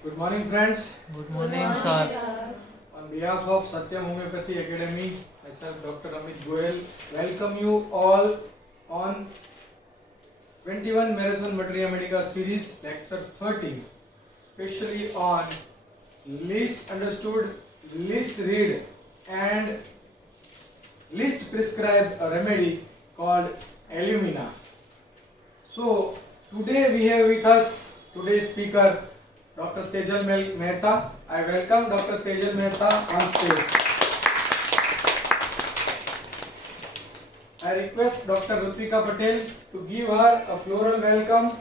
Good morning, friends. Good morning, sir. On behalf of Satyam Homoeopathy Academy, myself Dr. Amit Goel, welcome you all on 21 Marathon Materia Medica series, lecture 30, especially on least understood, least read and least prescribed remedy called Alumina. So today we have with us today's speaker Dr. Sejal Mehta. I welcome Dr. Sejal Mehta on stage. I request Dr. Rutvika Patel to give her a floral welcome.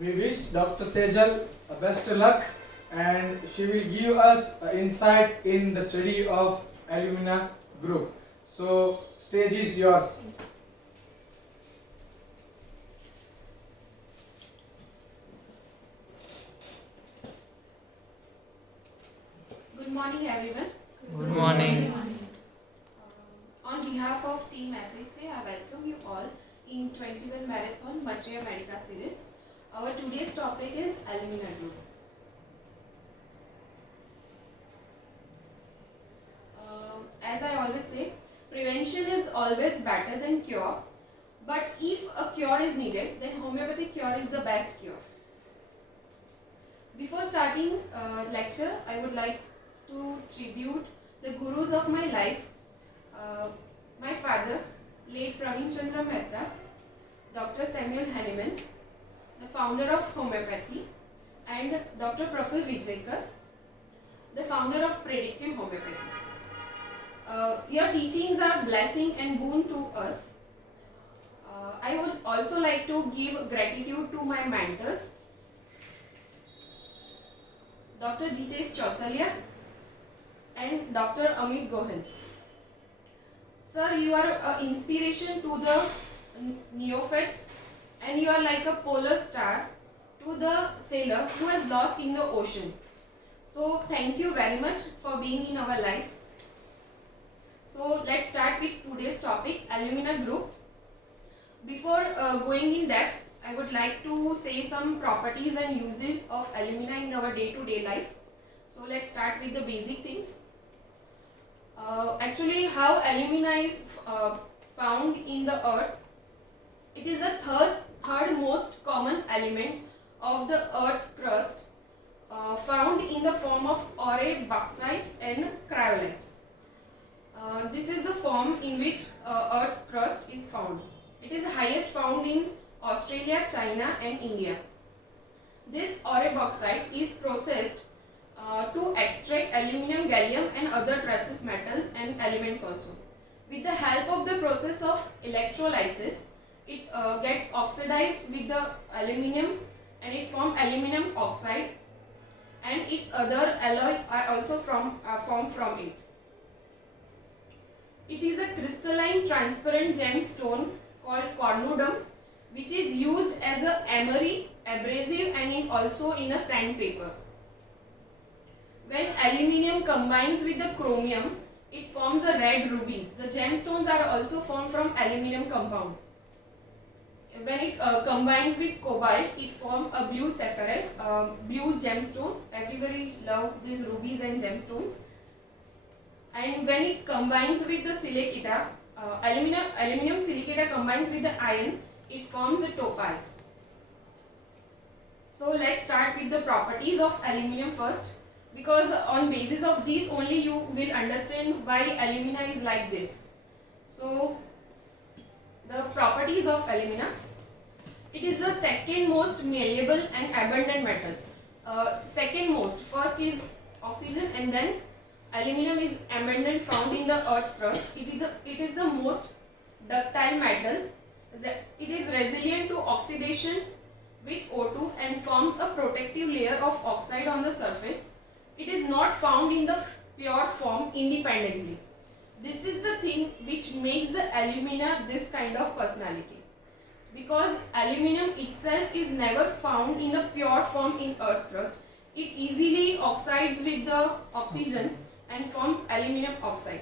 We wish Dr. Sejal best luck, and she will give us insight in the study of Alumina Group. So, stage is yours. Good morning, everyone. Good morning. On behalf of Team SHA, I welcome you all in 21 Marathon Materia Medica series. Our today's topic is Alumina Group. As I always say, prevention is always better than cure. But if a cure is needed, then homeopathic cure is the best cure. Before starting lecture, I would like to tribute the gurus of my life. My father, late Praveen Chandra Mehta, Dr. Samuel Hahnemann, the founder of homeopathy, and Dr. Praful Vijayakar, the founder of predictive homeopathy. Your teachings are blessing and boon to us. I would also like to give gratitude to my mentors, Dr. Jitesh Chausalia and Dr. Amit Gohel. Sir, you are an inspiration to the neophytes, and you are like a polar star to the sailor who has lost in the ocean. So thank you very much for being in our life. So let's start with today's topic, Alumina Group. Before going in depth, I would like to say some properties and uses of alumina in our day-to-day life. So let's start with the basic things. Actually, how alumina is found in the earth. It is the third most common element of the earth crust, found in the form of ore, bauxite and cryolite. This is the form in which earth crust is found. It is highest found in Australia, China and India. This ore bauxite is processed to extract aluminium, gallium and other trace metals and elements also. With the help of the process of electrolysis, it gets oxidized with the aluminium and it forms aluminium oxide, and its other alloy are also formed from it. It is a crystalline transparent gemstone called cornudum, which is used as a emery, abrasive and also in a sandpaper. When aluminium combines with the chromium, it forms a red rubies. The gemstones are also formed from aluminium compound. When it combines with cobalt, it forms a blue sapphire, blue gemstone. Everybody loves these rubies and gemstones. And when it combines with the silicata, aluminium silicata combines with the iron, it forms a topaz. So let's start with the properties of aluminium first, because on basis of these only you will understand why alumina is like this. So the properties of alumina. It is the second most malleable and abundant metal. Second most, first is oxygen and then aluminium is abundant found in the earth crust. It is the most ductile metal. It is resilient to oxidation with O2 and forms a protective layer of oxide on the surface. It is not found in the pure form independently. This is the thing which makes the alumina this kind of personality. Because aluminium itself is never found in the pure form in earth crust. It easily oxides with the oxygen and forms aluminium oxide.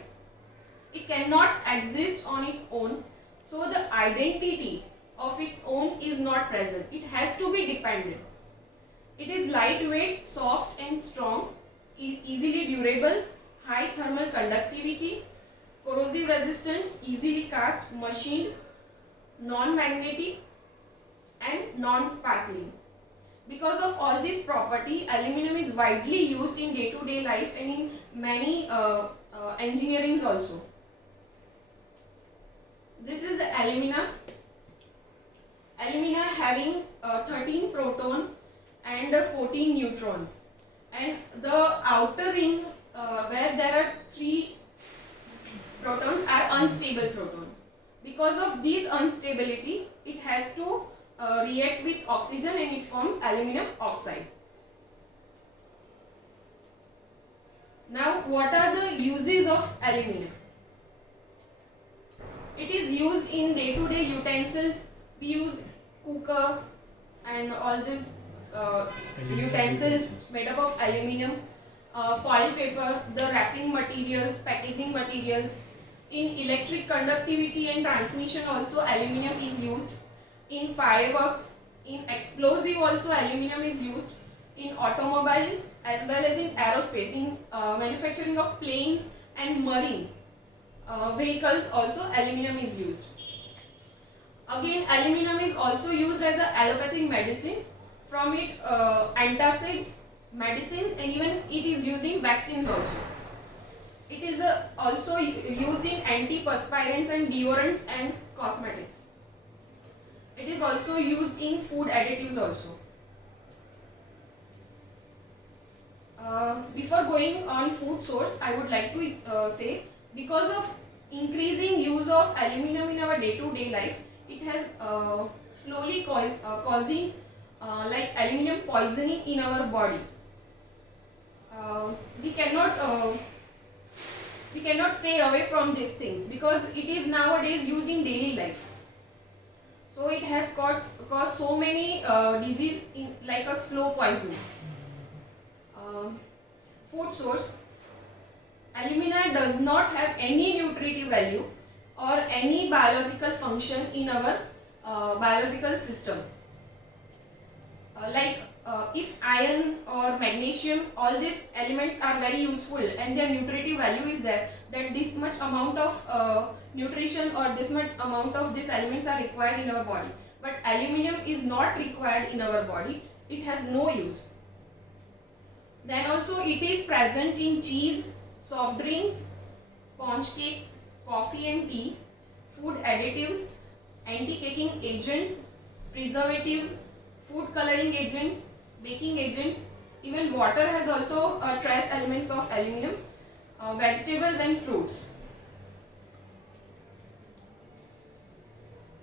It cannot exist on its own, so the identity of its own is not present. It has to be dependent. It is lightweight, soft and strong, easily durable, high thermal conductivity, corrosive resistant, easily cast, machined, non-magnetic and non-sparkling. Because of all this property, aluminum is widely used in day-to-day life and in many engineerings also. This is the alumina. Alumina having 13 proton and 14 neutrons, and the outer ring where there are 3 protons are unstable proton. Because of this instability, it has to react with oxygen and it forms aluminium oxide. Now, what are the uses of aluminium? It is used in day-to-day utensils. We use cooker and all these utensils made up of aluminium, foil paper, the wrapping materials, packaging materials. In electric conductivity and transmission also aluminium is used. In fireworks, in explosive also aluminium is used. In automobile as well as in aerospace, in manufacturing of planes and marine vehicles also aluminium is used. Again, aluminium is also used as an allopathic medicine. From it, antacids, medicines, and even it is used in vaccines also. It is also used in antiperspirants and deodorants and cosmetics. It is also used in food additives also. Before going on food source, I would like to say, because of increasing use of aluminum in our day-to-day life, it has slowly causing like aluminum poisoning in our body. We cannot stay away from these things because it is nowadays used in daily life. So it has caused so many disease in like a slow poison. Food source. Alumina does not have any nutritive value or any biological function in our biological system. If iron or magnesium, all these elements are very useful and their nutritive value is there, that this much amount of nutrition or this much amount of these elements are required in our body. But aluminium is not required in our body. It has no use. Then also it is present in cheese, soft drinks, sponge cakes, coffee and tea, food additives, anti-caking agents, preservatives, food coloring agents, baking agents. Even water has also trace elements of aluminum, vegetables and fruits.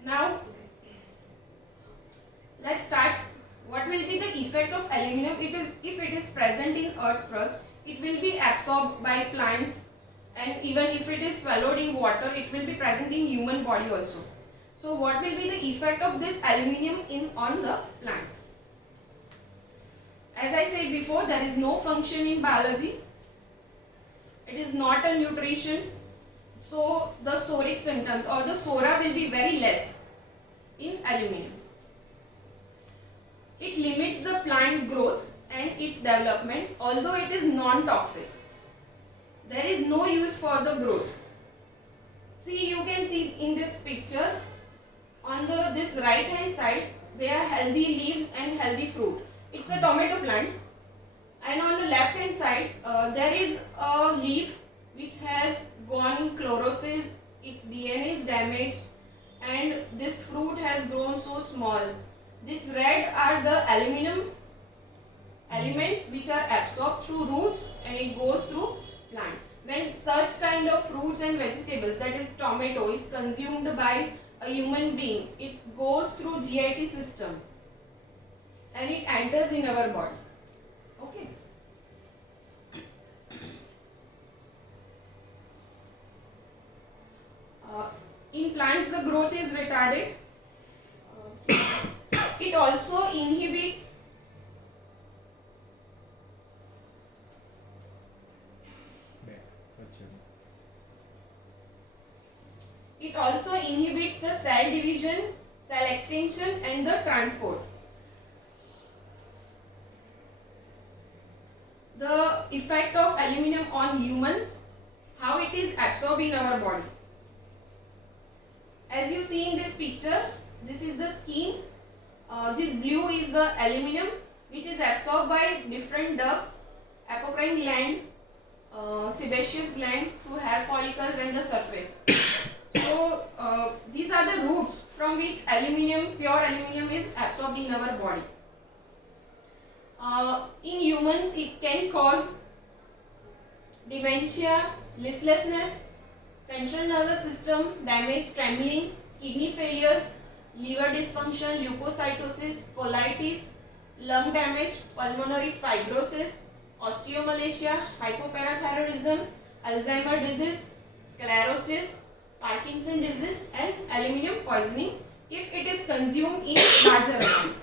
Now, let's start. What will be the effect of aluminum? If it is present in earth crust, it will be absorbed by plants, and even if it is swallowed in water, it will be present in human body also. So what will be the effect of this aluminum on the plants? As I said before, there is no function in biology. It is not a nutrition. So the psoric symptoms or the psora will be very less in aluminum. It limits the plant growth and its development, although it is non-toxic. There is no use for the growth. See, you can see in this picture, on this right hand side, there are healthy leaves and healthy fruit. It's a tomato plant. And on the left hand side, there is a leaf which has gone in chlorosis, its DNA is damaged, and this fruit has grown so small. This red are the aluminum elements which are absorbed through roots and it goes through plant. When such kind of fruits and vegetables, that is tomato, is consumed by a human being, it goes through GIT system and it enters in our body. Okay. In plants, the growth is retarded. It also inhibits It also inhibits the cell division, cell extension and the transport. The effect of aluminum on humans, how it is absorbed in our body. As you see in this picture, this is the skin. This blue is the aluminum, which is absorbed by different ducts, apocrine gland, sebaceous gland through hair follicles and the surface. So these are the routes from which aluminum, pure aluminum, is absorbed in our body. In humans, it can cause dementia, listlessness, central nervous system damage, trembling, kidney failures, liver dysfunction, leukocytosis, colitis, lung damage, pulmonary fibrosis, osteomalacia, hypoparathyroidism, Alzheimer's disease, sclerosis, Parkinson disease and aluminum poisoning if it is consumed in larger amount.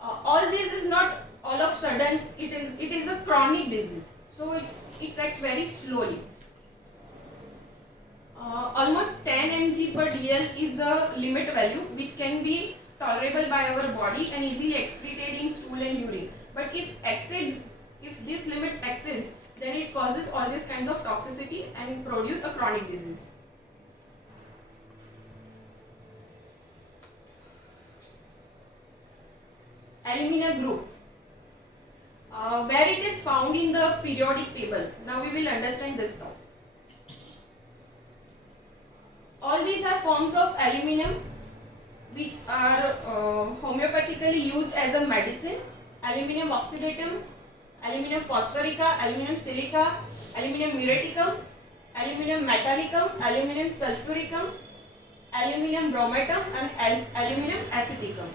All this is not all of sudden, it is a chronic disease, so it acts very slowly. Almost 10 mg per dl is the limit value which can be tolerable by our body and easily excreted in stool and urine. But if this limit exceeds, then it causes all these kinds of toxicity and produce a chronic disease. Alumina Group, where it is found in the periodic table. Now we will understand this now. All these are forms of aluminum which are homeopathically used as a medicine. Aluminum oxidatum, aluminum phosphorica, aluminum silica, aluminum muriaticum, aluminum metallicum, aluminum sulfuricum, aluminum bromatum and aluminum aceticum.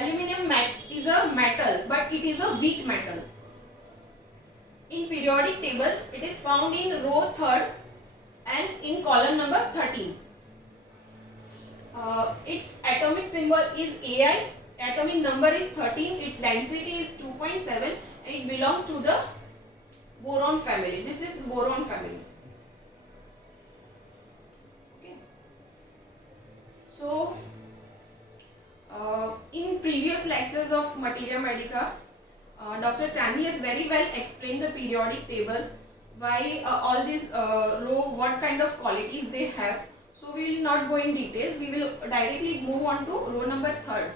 Aluminum is a metal, but it is a weak metal. In periodic table, it is found in row 3rd and in column number 13. Its atomic symbol is Ai, atomic number is 13, its density is 2.7 and it belongs to the boron family. This is boron family. Okay. So, in previous lectures of Materia Medica, Dr. Chandni has very well explained the periodic table, why all these row, what kind of qualities they have. So we will not go in detail, we will directly move on to row number 3rd.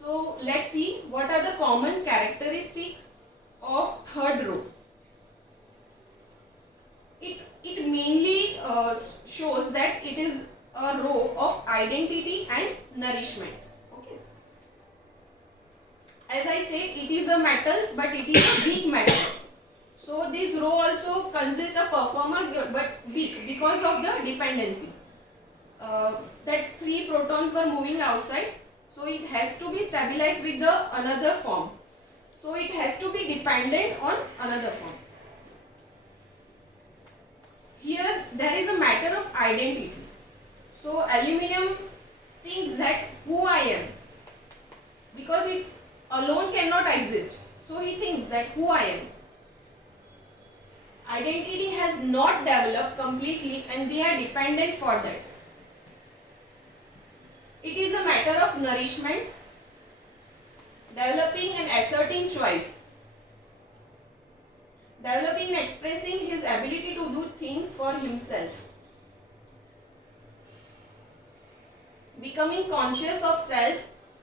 So let's see what are the common characteristics of 3rd row. It mainly shows that it is a row of identity and nourishment. Okay. As I say, it is a metal, but it is a weak metal. So this row also consists of performer, but weak because of the dependency. That 3 protons were moving outside, so it has to be stabilized with the another form. So it has to be dependent on another form. Here there is a matter of identity. So aluminum thinks that who I am, because it alone cannot exist. So he thinks that who I am. Identity has not developed completely and they are dependent for that. It is a matter of nourishment, developing and asserting choice, developing and expressing his ability to do things for himself, becoming conscious of self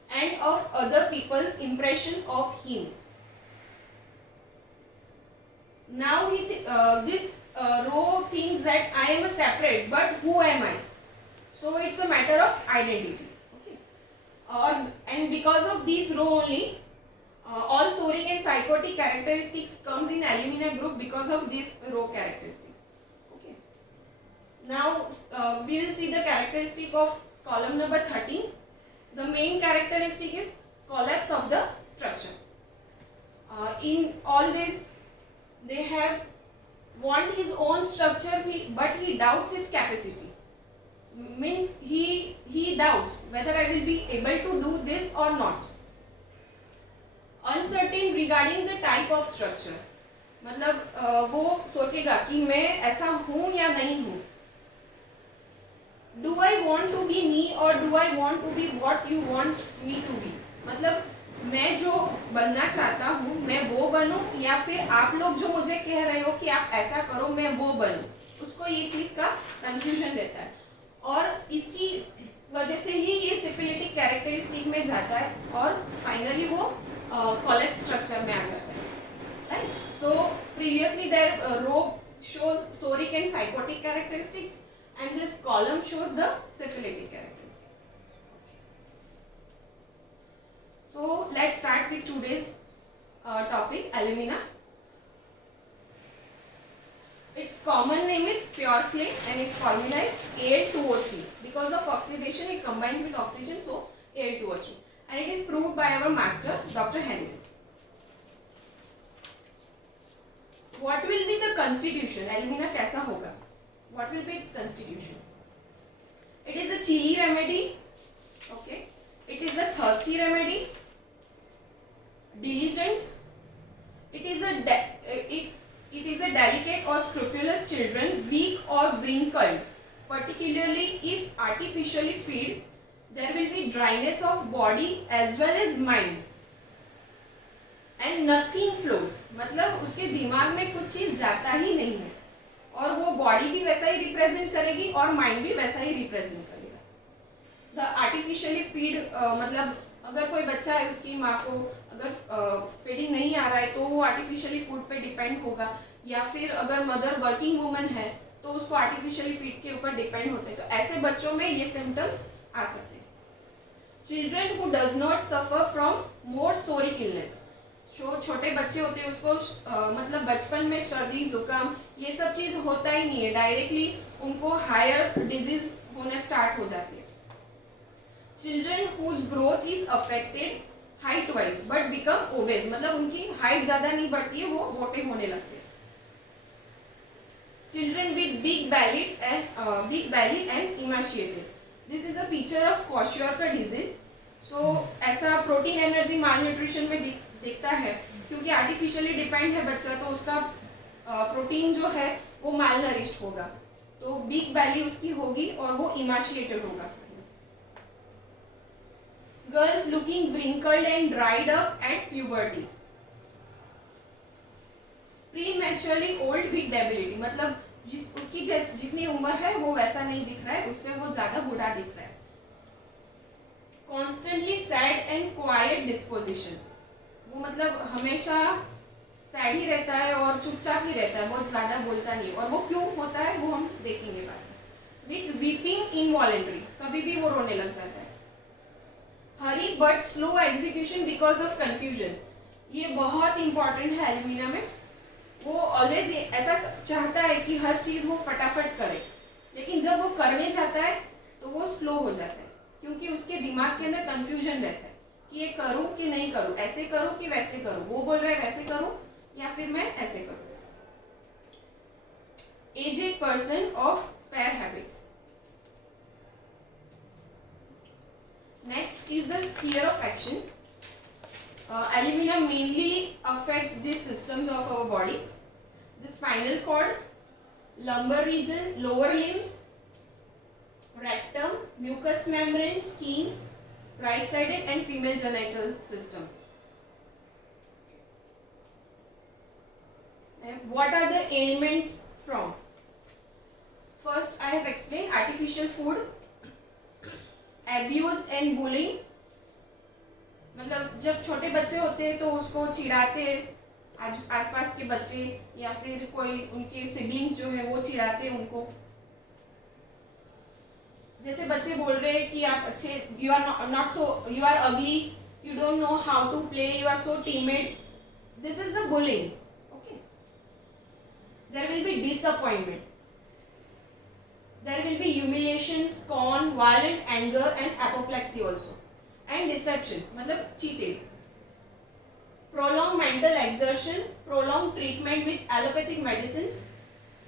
and of other people's impression of him. Now this row thinks that I am a separate, but who am I? So it's a matter of identity. Okay. And because of this row only, all soaring and psychotic characteristics comes in Alumina Group because of this row characteristics. Okay. Now we will see the characteristic of column number 13. The main characteristic is collapse of the structure. In all this, they have want his own structure, but he doubts his capacity. Means he doubts whether I will be able to do this or not. Uncertain regarding the type of structure. मतलब वो सोचेगा कि मैं ऐसा हूं या नहीं हूं. Do I want to be me और do I want to be what you want me to be. मतलब मैं जो बनना चाहता हूँ मैं वो बनूं या फिर आप लोग जो मुझे कह रहे हो कि आप ऐसा करो मैं वो बनूं. उसको ये चीज का कंफ्यूजन रहता है और इसकी वजह से ही ये सिफिलिटिक कैरेक्टरिस्टिक में जाता है और फाइनली वो कॉलेज स्ट्रक्चर में आ जाता है. Right. So previously there row shows soric and psychotic characteristics and this column shows the syphilitic characteristics. So let's start with today's topic, alumina. Its common name is pure clay and its formula is Al2O3. Because of oxidation it combines with oxygen, so Al2O3, and it is proved by our master Dr. Henry. What will be the constitution? Alumina कैसा होगा? What will be its constitution? It is a chilly remedy. Okay. It is a thirsty remedy. Diligent. It is a delicate or scrupulous children, weak or wrinkled. Particularly if artificially fed, there will be dryness of body as well as mind. And nothing flows. मतलब उसके दिमाग में कुछ चीज जाता ही नहीं है और वो बॉडी भी वैसा ही रिप्रेजेंट करेगी और माइंड भी वैसा ही रिप्रेजेंट करेगा. द आर्टिफिशियली फीड मतलब अगर कोई बच्चा है उसकी माँ को अगर फीडिंग नहीं आ रहा है तो वो आर्टिफिशियली फूड पे डिपेंड होगा, या फिर अगर मदर वर्किंग वुमन है तो उसको आर्टिफिशियली फीड के ऊपर डिपेंड होते हैं. तो ऐसे बच्चों में ये सिम्टम्स आ सकते हैं. Children who does not suffer from more सोरिक illness. जो छोटे बच्चे होते हैं उसको मतलब बचपन में सर्दी जुकाम ये सब चीज होता ही नहीं है, डायरेक्टली उनको हायर डिजीज होने स्टार्ट हो जाती है. Children whose growth is affected height wise but become obese. मतलब उनकी हाइट ज्यादा नहीं बढ़ती है, वो मोटे होने लगते हैं. Children with big belly and emaciated. This is a picture of kwashiorkor disease. So ऐसा प्रोटीन एनर्जी माल न्यूट्रिशन में दिखता है क्योंकि आर्टिफिशियली डिपेंड है बच्चा, तो उसका प्रोटीन जो है वो माल नरिश्ड होगा, तो बिग बैली उसकी होगी और वो इमाशिएटेड होगा. Girls looking wrinkled and dried up at puberty. प्रीमैच्योरली old with debility. मतलब उसकी जितनी उम्र है वो वैसा नहीं दिख रहा है, उससे वो ज्यादा बूढ़ा दिख रहा है. Constantly sad and quite disposition. वो मतलब हमेशा सैड ही रहता है और चुपचाप ही रहता है, बहुत ज्यादा बोलता नहीं. और वो क्यों होता है वो हम देखेंगे बाद में. With weeping involuntary. कभी भी वो रोने लग जाता है. Hurry but slow execution because of confusion. ये बहुत इंपॉर्टेंट है एल्यूमिना में. वो ऑलवेज ऐसा चाहता है कि हर चीज वो फटाफट करे, लेकिन जब वो करने जाता है तो वो स्लो हो जाता है क्योंकि उसके दिमाग के अंदर कंफ्यूजन रहता है कि ये करूं कि नहीं करूं, ऐसे करूं कि वैसे करूं. वो बोल रहा है वैसे करूं या फिर मैं ऐसे करूं. Aged person of spare habits. Next is the sphere of action. Alumina mainly affects these systems of our body: the spinal cord, lumbar region, lower limbs, rectum, mucous membrane, skin, right-sided and female genital system. And what are the ailments from? First, I have explained artificial food, abuse and bullying. मतलब जब छोटे बच्चे होते हैं तो उसको चिढ़ाते आसपास के बच्चे या फिर कोई उनके सिबलिंग्स जो है वो चिढ़ाते उनको. जैसे बच्चे बोल रहे हैं कि आप अच्छे, you are not so, you are ugly, you don't know how to play, you are so timid. This is the bullying. Okay. There will be disappointment. There will be humiliation, scorn, violent anger and apoplexy also. And deception मतलब cheated. prolonged mental exertion, prolonged treatment with allopathic medicines,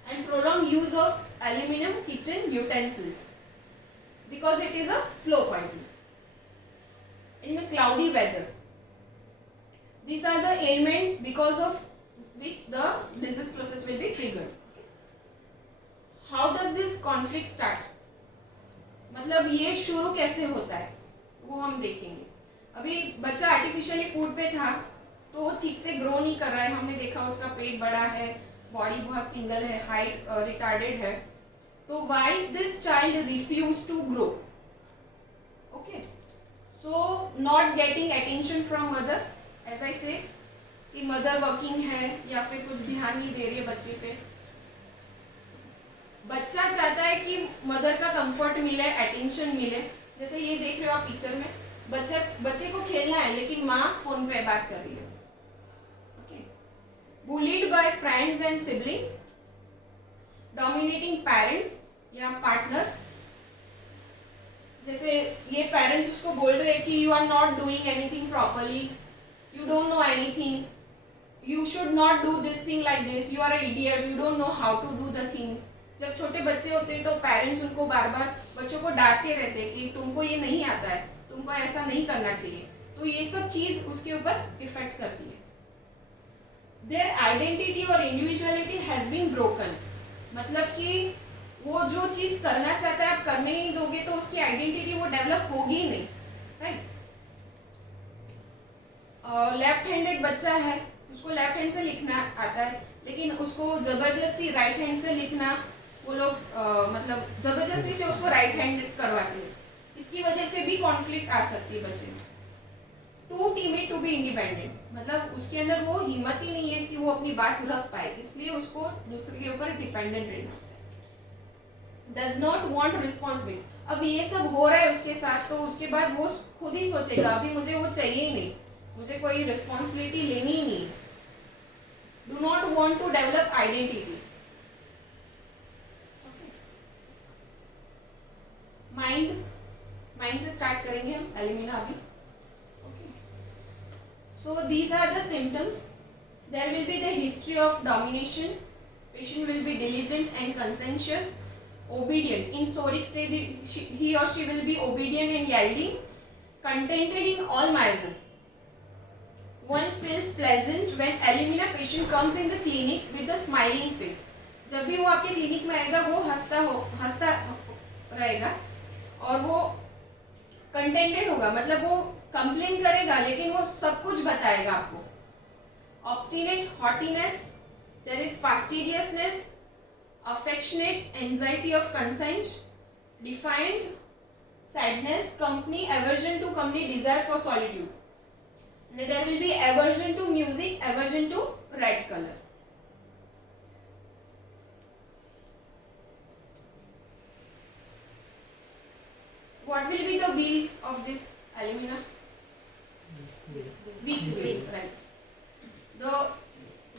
and prolonged use of aluminum kitchen utensils because it is a slow poison. In the cloudy weather, these are the ailments because of which the disease process will be triggered. How does this conflict start? मतलब ये शुरू कैसे होता है वो हम देखेंगे. अभी बच्चा आर्टिफिशियली फूड पे था तो वो ठीक से ग्रो नहीं कर रहा है. हमने देखा उसका पेट बड़ा है, बॉडी बहुत सिंगल है, हाइट रिटार्डेड है. तो why this child refuse to grow? Okay, so not getting attention from mother, as I say कि मदर वर्किंग है या फिर कुछ ध्यान नहीं दे रही है बच्चे पे. बच्चा चाहता है कि मदर का कंफर्ट मिले, अटेंशन मिले. जैसे ये देख रहे हो आप पिक्चर में, बच्चे को खेलना है लेकिन माँ फोन पे बात कर रही है. Okay, bullied by friends and siblings, dominating parents या पार्टनर. जैसे ये पेरेंट्स उसको बोल रहे हैं कि you are not doing anything properly, you don't know anything, you should not do this thing like this, you are an idiot, you don't know how to do the things. जब छोटे बच्चे होते हैं तो पेरेंट्स उनको बार बार बच्चों को डांटते रहते हैं कि तुमको ये नहीं आता है, तुमको ऐसा नहीं करना चाहिए. तो ये सब चीज उसके ऊपर इफेक्ट करती है. देयर आइडेंटिटी और इंडिविजुअलिटी हैज बीन ब्रोकन. मतलब कि वो जो चीज करना चाहता है आप करने ही दोगे तो उसकी आइडेंटिटी वो डेवलप होगी ही नहीं. राइट, लेफ्ट हैंडेड बच्चा है, उसको लेफ्ट हैंड से लिखना आता है लेकिन उसको जबरदस्ती राइट हैंड से लिखना वो लोग मतलब जबरदस्ती से उसको राइट हैंड करवाते हैं. इसकी वजह से भी कॉन्फ्लिक्ट आ सकती है बच्चे में. Too timid to be independent, मतलब उसके अंदर वो हिम्मत ही नहीं है कि वो अपनी बात रख पाए, इसलिए उसको दूसरे के ऊपर डिपेंडेंट रहना होता है. Does not want responsibility. अब ये सब हो रहा है उसके साथ तो उसके बाद वो खुद ही सोचेगा अभी मुझे वो चाहिए ही नहीं, मुझे कोई रिस्पॉन्सिबिलिटी लेनी ही नहीं. Do not want to develop identity. Mind से स्टार्ट करेंगे हम एलिमिना अभी. So these are the symptoms. There will be the history of domination. Patient will be diligent and conscientious, obedient. In soric stage he or she will be obedient and yielding, contented in all measure. One feels pleasant when alumina patient comes in the clinic with a smiling face. जब भी वो आपके clinic में आएगा वो हंसता रहेगा और वो कंटेंटेड होगा. मतलब वो कंप्लेन करेगा लेकिन वो सब कुछ बताएगा आपको. Obstinate, haughtiness, there is fastidiousness, affectionate, anxiety of conscience, defiant, sadness, company, aversion to company, desire for solitude. And there will be aversion to music, aversion to red color. What will be the will of this alumina? Weak will, right? The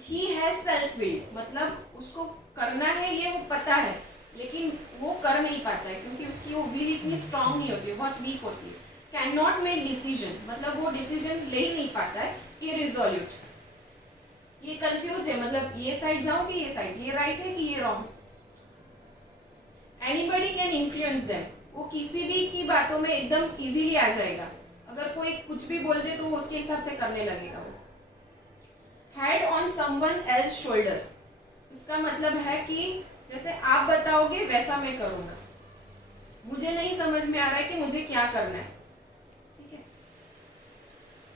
he has self will, मतलब उसको करना है ये वो पता है लेकिन वो कर नहीं पाता है क्योंकि उसकी वो विल इतनी स्ट्रांग नहीं होती है, बहुत वीक होती है. कैन नॉट मेक डिसीजन, मतलब वो डिसीजन ले ही नहीं पाता है. इररिजोल्यूट, ये कंफ्यूज है, मतलब ये साइड जाऊं कि ये साइड, ये राइट है कि ये wrong. Anybody can influence them, वो किसी भी की बातों में एकदम इजीली आ जाएगा. अगर कोई कुछ भी बोल दे तो वो उसके हिसाब से करने लगेगा. वो head on someone else shoulder, इसका मतलब है कि जैसे आप बताओगे वैसा मैं करूंगा. मुझे नहीं समझ में आ रहा है कि मुझे क्या करना है. ठीक है.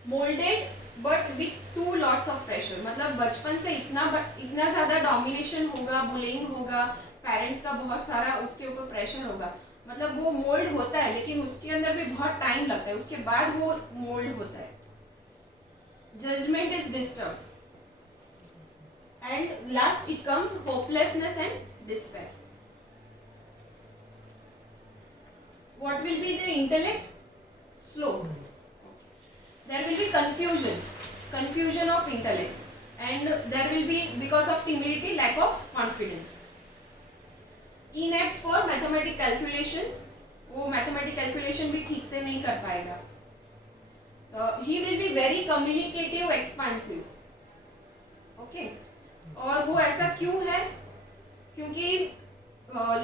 Moulded but with to lots of pressure, मतलब बचपन से इतना ज्यादा डोमिनेशन होगा, बुलिंग होगा, पेरेंट्स का बहुत सारा उसके ऊपर प्रेशर होगा. मतलब वो मोल्ड होता है लेकिन उसके अंदर भी बहुत टाइम लगता है, उसके बाद वो मोल्ड होता है. Judgement is disturb. And last it comes hopelessness and despair. What will be the intellect? Slow. There will be confusion of intellect, and there will be because of timidity, lack of confidence. Inept for mathematical calculations, वो mathematical calculation भी ठीक से नहीं कर पाएगा. He will be very communicative, expansive. Okay. और वो ऐसा क्यों है? क्योंकि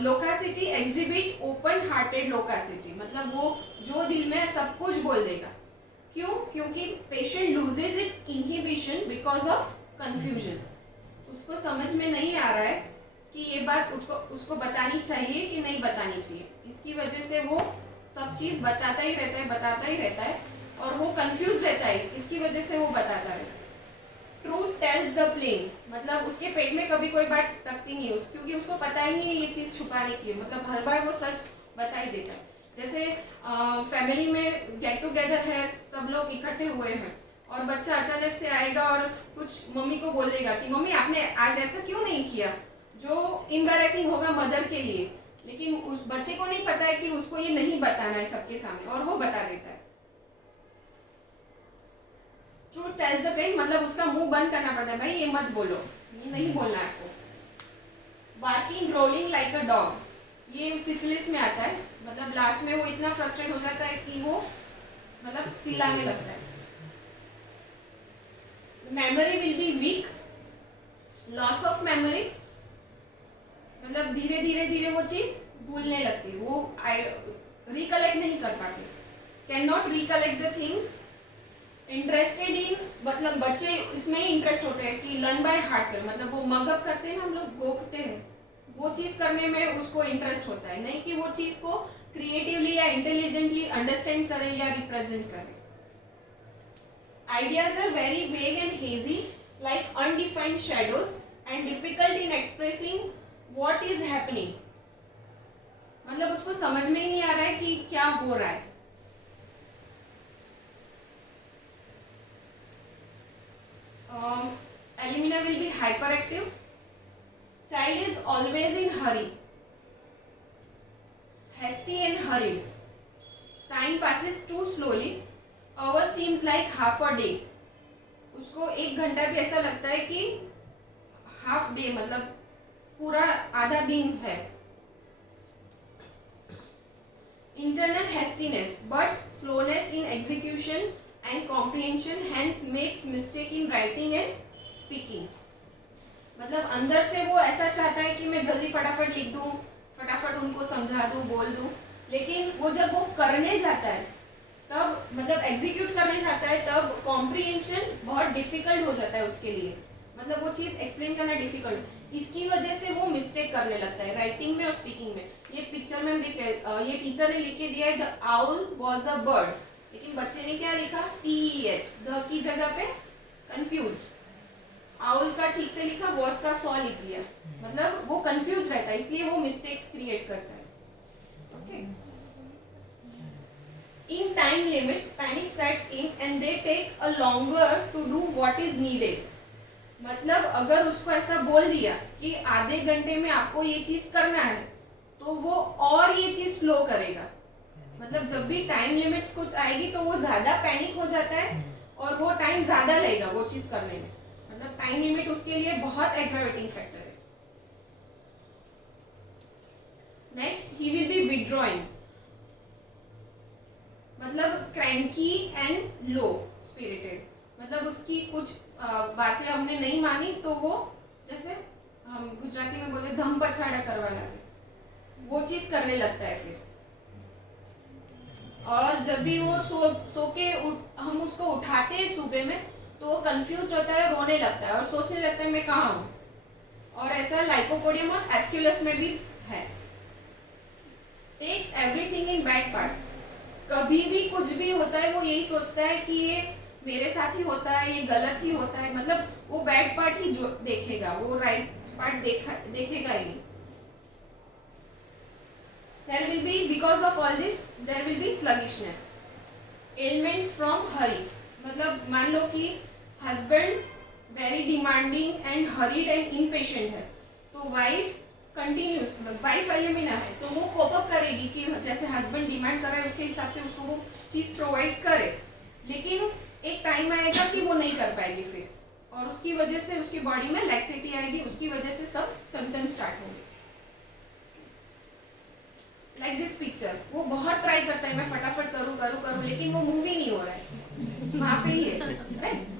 लोकासिटी एग्जिबिट ओपन हार्टेड लोकासिटी, मतलब वो जो दिल में सब कुछ बोल देगा. क्यों? क्योंकि patient loses it's inhibition because of confusion. उसको समझ में नहीं आ रहा है कि ये बात उसको बतानी चाहिए कि नहीं बतानी चाहिए। इसकी वजह से वो सब चीज़ बताता ही रहता है और वो कंफ्यूज रहता है, इसकी वजह से वो बताता रहता है। ट्रूथ टेल्स द प्लेन, मतलब उसके पेट में कभी कोई बात टकती नहीं है क्योंकि उसको पता ही नहीं है ये चीज़ छुपाने की है, मतलब हर बार वो सच बता ही देता है। जैसे फैमिली में गेट टुगेदर है, सब लोग इकट्ठे हुए हैं और बच्चा अचानक से आएगा और कुछ मम्मी को बोलेगा कि मम्मी आपने आज ऐसा क्यों नहीं किया, जो एम्बैरेसिंग होगा मदर के लिए, लेकिन उस बच्चे को नहीं पता है कि उसको ये नहीं बताना है सबके सामने और वो बता देता है। ट्रूथ टेल्स द प्लेन, मतलब उसका मुंह बंद करना पड़ता है, भाई ये मत बोलो, ये नहीं बोलना है आपको। Barking gruelling like a dog, ये सिफिलिस में आता है, मतलब लास्ट में वो इतना फ्रस्ट्रेट हो जाता है कि वो मतलब चिल्लाने लगता है। Memory will be weak, loss of memory, मतलब धीरे धीरे वो चीज भूलने लगती, वो रिकलेक्ट नहीं कर पाते। Can not recollect the things. Interested in, मतलब बच्चे इसमें ही इंटरेस्ट होते हैं कि लर्न बाय हार्ट कर, मतलब वो मगअप करते हैं ना, हम लोग गोखते हैं, वो चीज करने में उसको इंटरेस्ट होता है, नहीं कि वो चीज को क्रिएटिवली या इंटेलिजेंटली अंडरस्टैंड करें या रिप्रेजेंट करें। Ideas are very vague and hazy like undefined shadows and difficult in expressing what is happening, मतलब उसको समझ में ही नहीं आ रहा है कि क्या हो रहा है। Alumina will be hyperactive. Child is always in hurry, hasty and hurried. Time passes too slowly. Hour seems like half a day. उसको 1 घंटा भी ऐसा लगता है कि हाफ डे, मतलब पूरा आधा दिन है। Internal hastiness, but slowness in execution and comprehension, hence makes mistake in writing and speaking. मतलब अंदर से वो ऐसा चाहता है कि मैं जल्दी फटाफट लिख दूं, फटाफट उनको समझा दूं, बोल दूं, लेकिन वो जब वो करने जाता है तब, मतलब एग्जीक्यूट करने जाता है, तब कॉम्प्रिहेंशन बहुत डिफिकल्ट हो जाता है उसके लिए, मतलब वो चीज़ एक्सप्लेन करना डिफिकल्ट। इसकी वजह से वो मिस्टेक करने लगता है राइटिंग में और स्पीकिंग में। ये पिक्चर में ये टीचर ने लिख के दिया है, the owl was a bird, लेकिन बच्चे ने क्या लिखा, TEH, द की जगह पे कंफ्यूज, आउल का ठीक से लिखा, वॉज का सॉ लिख दिया, मतलब वो कंफ्यूज रहता है, इसलिए वो मिस्टेक्स क्रिएट करता है। Okay, in time limits panic sets in and they take a longer to do what is needed, मतलब अगर उसको ऐसा बोल दिया कि आधे घंटे में आपको ये चीज करना है, तो वो और ये चीज स्लो करेगा, मतलब जब भी टाइम लिमिट्स कुछ आएगी तो वो ज्यादा पैनिक हो जाता है और वो टाइम ज्यादा लेगा वो चीज करने में, मतलब टाइम लिमिट उसके लिए बहुत एग्रावेटिंग फैक्टर है। Next, he will be withdrawing, मतलब क्रैंकी एंड लो स्पिरिटेड, मतलब उसकी कुछ बातें हमने नहीं मानी तो वो, जैसे हम गुजराती में बोले धम पछाड़ा करवा लगे, वो चीज करने लगता है फिर। और जब भी वो सो के हम उसको उठाते हैं सुबह में, तो वो कंफ्यूज होता है, रोने लगता है और सोचने लगता है मैं कहाँ हूँ, और ऐसा लाइकोपोडियम और एस्क्यूलस में भी है। Takes everything in bad part, कभी भी कुछ भी होता है वो यही सोचता है कि ये मेरे साथ ही होता है, ये गलत ही होता है, मतलब वो बैड पार्ट ही जो देखेगा, वो राइट पार्ट देखेगा ही नहीं। There will be, because of all this, there will be sluggishness. Ailments from hurry, मतलब मान लो कि husband very demanding and hurried and impatient है, तो wife continues, वाइफ एल्यूमिना है तो वो कोप अप करेगी कि जैसे हस्बैंड डिमांड कर रहा है उसके हिसाब से उसको वो चीज प्रोवाइड करे, लेकिन एक टाइम आएगा कि वो नहीं कर पाएगी फिर, और उसकी वजह से उसकी बॉडी में लैक्सिटी आएगी, उसकी वजह से सब सिम्टम्स स्टार्ट होंगे। लाइक दिस पिक्चर, वो बहुत ट्राई करता है मैं फटाफट करूं करूं करूं, लेकिन वो मूव ही नहीं हो रहा है, वहां पे ही है, right.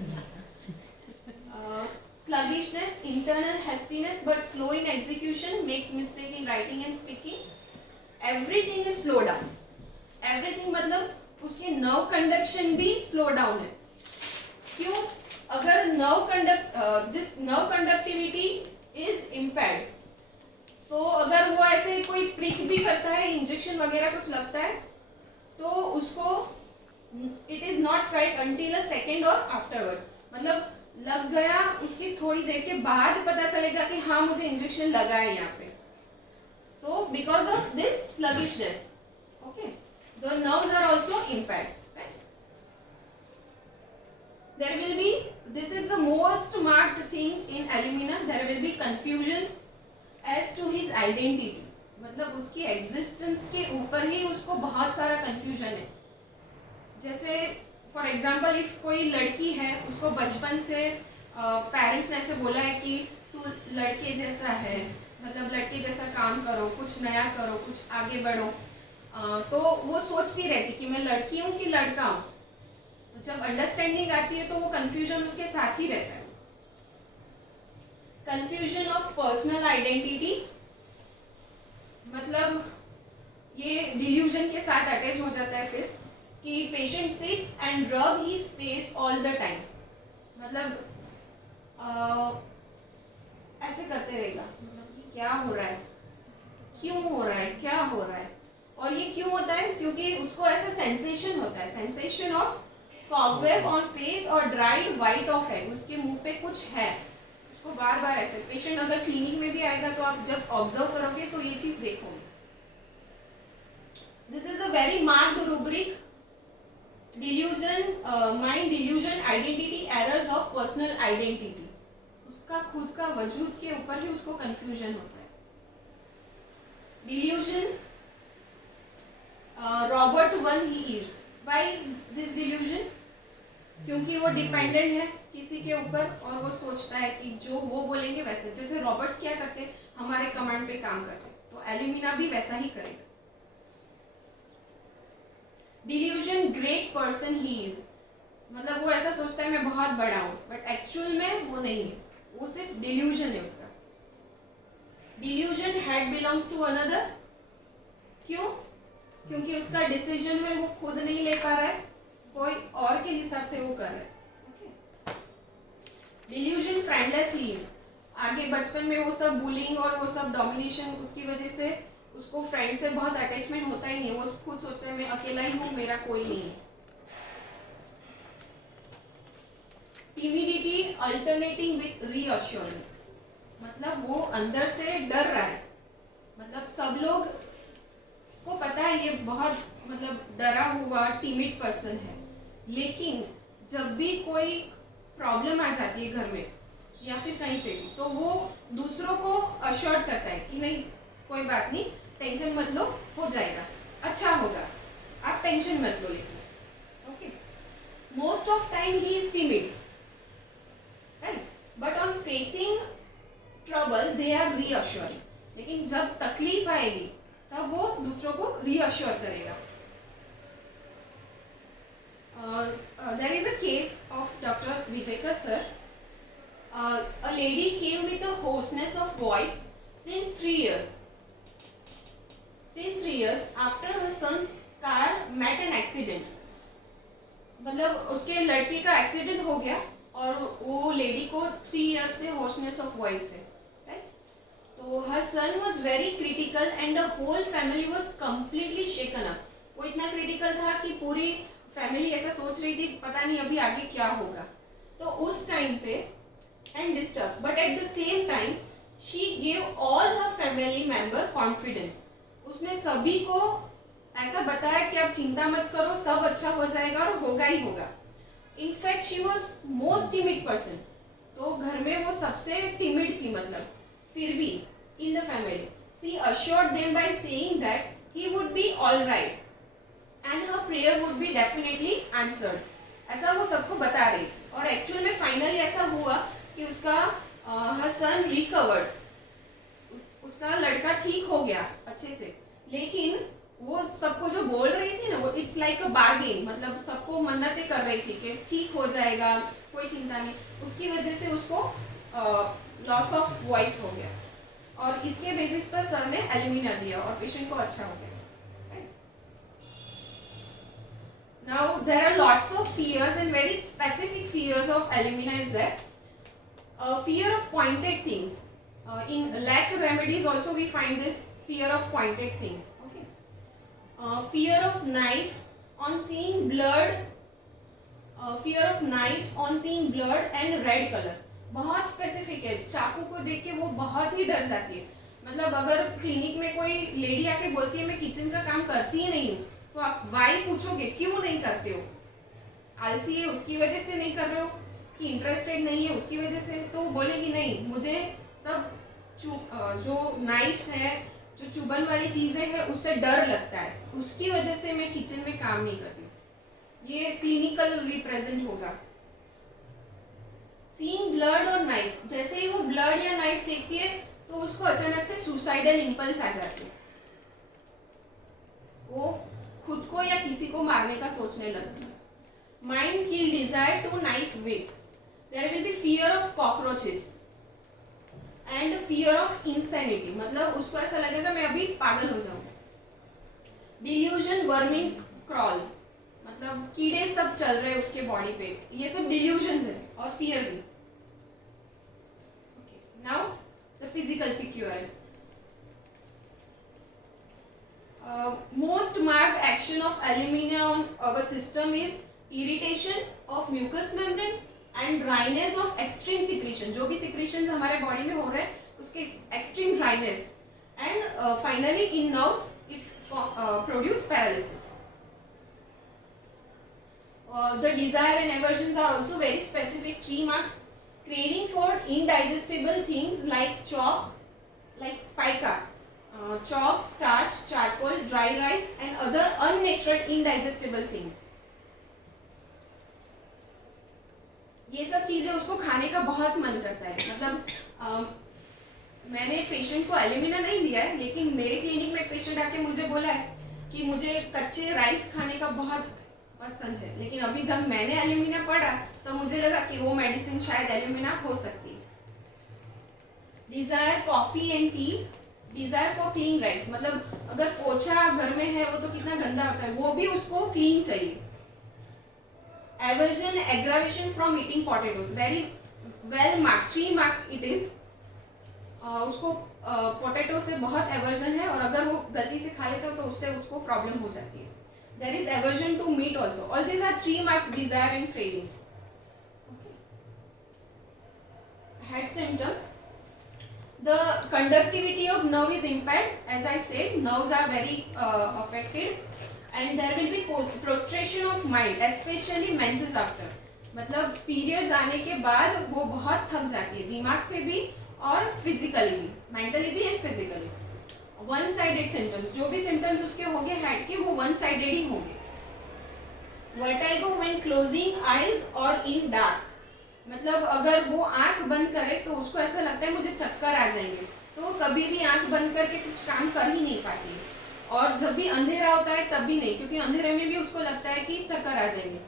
Sluggishness, internal hastiness but slow in execution, makes mistake in writing and speaking. Everything is slow down. Everything मतलब उसकी nerve conduction भी slow down है। क्यों? अगर this nerve conductivity is impaired, तो अगर वो ऐसे कोई प्रिक भी करता है, इंजेक्शन वगैरह कुछ लगता है, तो उसको it is not felt until a second और आफ्टरवर्ड्स, मतलब लग गया उसकी थोड़ी देर के बाद पता चलेगा कि हाँ मुझे इंजेक्शन लगा है यहाँ पे. So because of this sluggishness, okay, the nerves are also impaired. There will be, this is the most marked thing in alumina, there will be confusion as to his identity. मतलब उसकी existence के ऊपर ही उसको बहुत सारा confusion है. जैसे for example if कोई लड़की है, उसको बचपन से पेरेंट्स ने ऐसे बोला है कि तू लड़के जैसा है, मतलब लड़के जैसा काम करो, कुछ नया करो, कुछ आगे बढ़ो, तो वो सोचती रहती कि मैं लड़की हूँ कि लड़का हूँ. तो जब अंडरस्टैंडिंग आती है तो वो कंफ्यूजन उसके साथ ही रहता है. कंफ्यूजन ऑफ पर्सनल आइडेंटिटी, मतलब ये डिल्यूजन के साथ अटैच हो जाता है फिर कि पेशेंट सिट्स एंड रब his face all the time, मतलब ऐसे करते रहेगा, मतलब कि क्या हो रहा है, क्यों हो रहा है, क्या हो रहा है. और ये क्यों होता है? क्योंकि उसको ऐसा सेंसेशन होता है, sensation of cobweb on face और ड्राइड वाइट ऑफ एग, उसके मुंह पे कुछ है, उसको बार बार ऐसे. पेशेंट अगर क्लिनिक में भी आएगा तो आप जब ऑब्जर्व करोगे तो ये चीज देखोगे. This is a very marked rubric. Delusion, mind delusion, identity errors of personal identity, उसका खुद का वजूद के ऊपर ही उसको कंफ्यूजन होता है. Delusion, Robert one he is. Why this delusion? क्योंकि वो डिपेंडेंट है किसी के ऊपर और वो सोचता है कि जो वो बोलेंगे वैसे. जैसे रॉबर्ट्स क्या करते, हमारे कमांड पे काम करते, तो एल्यूमिना भी वैसा ही करेगा. Delusion, great person he is, मतलब वो ऐसा सोचता है मैं बहुत बड़ा हूं, बट एक्चुअल में वो नहीं है, वो सिर्फ डिल्यूजन है उसका. Delusion, head belongs to another. क्यों? क्योंकि उसका डिसीजन है वो खुद नहीं ले पा रहा है, कोई और के हिसाब से वो कर रहा है. डिल्यूजन, फ्रेंडलेस ही इज, आगे बचपन में वो सब बुलिंग और वो सब डोमिनेशन, उसकी वजह से उसको फ्रेंड से बहुत अटैचमेंट होता ही नहीं है, वो खुद सोचता है मैं अकेला ही हूँ, मेरा कोई नहीं है. टिमिडिटी अल्टरनेटिंग विथ रीअश्योरेंस, मतलब वो अंदर से डर रहा है, मतलब सब लोग को पता है ये बहुत मतलब डरा हुआ टिमिड पर्सन है, लेकिन जब भी कोई प्रॉब्लम आ जाती है घर में या फिर कहीं पे भी, तो वो दूसरों को अश्योर करता है कि नहीं कोई बात नहीं, टेंशन मत लो, हो जाएगा, अच्छा होगा, आप टेंशन मत लो. लेकिन okay, most of time he is timid, right, but on facing trouble they are reassuring. लेकिन जब तकलीफ आएगी तब वो दूसरों को रीअश्योर करेगा. There is a case of Dr. Vijayakar sir. A lady came with a hoarseness of voice since 3 years. Since 3 years after her son's car met an accident. मतलब उसके लड़के का एक्सीडेंट हो गया और वो लेडी को 3 years से hoarseness of voice है. तो her son was very critical and the whole family was completely shaken up. वो इतना क्रिटिकल था कि पूरी फैमिली ऐसा सोच रही थी पता नहीं अभी आगे क्या होगा. तो उस टाइम पे and disturb, but at the same time she gave all her family member confidence. उसने सभी को ऐसा बताया कि आप चिंता मत करो, सब अच्छा हो जाएगा और होगा ही होगा. In fact she was most timid person, तो घर में वो सबसे टिमिड थी, मतलब फिर भी in the family she assured them by saying that he would be all right and her prayer would be definitely answered. ऐसा वो सबको बता रही और एक्चुअल में फाइनली ऐसा हुआ कि उसका her son recovered, उसका लड़का ठीक हो गया अच्छे से. लेकिन वो सबको जो बोल रही थी ना, वो इट्स लाइक अ बार्गेन, मतलब सबको मन्नतें कर रही थी कि ठीक हो जाएगा, कोई चिंता नहीं. उसकी वजह से उसको लॉस ऑफ वॉइस हो गया और इसके बेसिस पर सर ने एल्यूमिना दिया और पेशेंट को अच्छा हो गया. Now there are lots of fears and very specific fears of alumina is there. Fear of pointed things. In lac remedies also we find this fear of pointed things. Okay. Fear of knife on seeing blood. Fear of knives on seeing blood and red color. बहुत specific है, चाकू को देख के वो बहुत ही डर जाती है. मतलब अगर क्लिनिक में कोई लेडी आके बोलती है मैं किचन का काम करती ही नहीं हूँ, तो आप वाई पूछोगे क्यों नहीं करते हो? आलसी है उसकी वजह से नहीं कर रहे हो कि इंटरेस्टेड नहीं है उसकी वजह से? तो बोलेगी नहीं, मुझे सब जो नाइफ्स है, जो चुभन वाली चीजें हैं उससे डर लगता है, उसकी वजह से मैं किचन में काम नहीं करती. ये क्लिनिकल रिप्रेजेंट होगा. सीइंग ब्लड और नाइफ, जैसे ही वो ब्लड या नाइफ देखती है तो उसको अचानक से सुसाइडल इंपल्स आ जाती है, वो खुद को या किसी को मारने का सोचने लगती है. Mind kill desire to knife with. There will be fear of cockroaches and fear of insanity. मतलब उसको ऐसा लगेगा मैं अभी पागल हो जाऊंगा. डिल्यूजन वर्मिंग क्रॉल, मतलब कीड़े सब चल रहे हैं उसके बॉडी पे, ये सब डिल्यूजन है और फियर भी. Now the physical pictures. Most marked action of alumina on our system is irritation of mucous membrane and dryness of extreme secretion. जो भी सिक्रीशन हमारे बॉडी में हो रहे हैं उसके extreme dryness, and finally in nerves it produce paralysis. The desire and aversions are also very specific, 3 marks. Craving for indigestible things like chalk, like pica, chalk, starch, charcoal, dry rice and other unnatural indigestible things. ये सब चीजें उसको खाने का बहुत मन करता है. मतलब मैंने पेशेंट को एल्यूमिना नहीं दिया है, लेकिन मेरे क्लिनिक में पेशेंट आके मुझे बोला है कि मुझे कच्चे राइस खाने का बहुत पसंद है, लेकिन अभी जब मैंने एल्यूमिना पढ़ा तो मुझे लगा कि वो मेडिसिन शायद एल्यूमिना हो सकती है. Desire coffee and tea. Desire for clean rights, मतलब अगर पोछा घर में है वो तो कितना गंदा होता है, वो भी उसको क्लीन चाहिए. Aversion aggravation from eating potatoes, very well mark, 3 mark it is. उसको पोटैटो से बहुत एवर्जन है और अगर वो गलती से खा लेता हो तो उससे उसको प्रॉब्लम हो जाती है. There is aversion to meat also. All these are 3 marks, desire and cravings. Okay. Head symptoms. The conductivity of nerve is impaired. As I said, nerves are very affected, and there will be prostration of mind, especially menses after. मतलब periods आने के बाद वो बहुत थक जाती है, दिमाग से भी और physically भी, mentally भी and physically. One sided symptoms, जो भी सिम्टम्स उसके होंगे हेड के वो वन साइडेड ही होंगे. वर्टाइगो व्हेन क्लोजिंग आईज और इन डार्क, मतलब अगर वो आंख बंद करे तो उसको ऐसा लगता है मुझे चक्कर आ जाएंगे, तो वो कभी भी आंख बंद करके कुछ काम कर ही नहीं पाती. और जब भी अंधेरा होता है तब भी नहीं, क्योंकि अंधेरे में भी उसको लगता है कि चक्कर आ जाएंगे.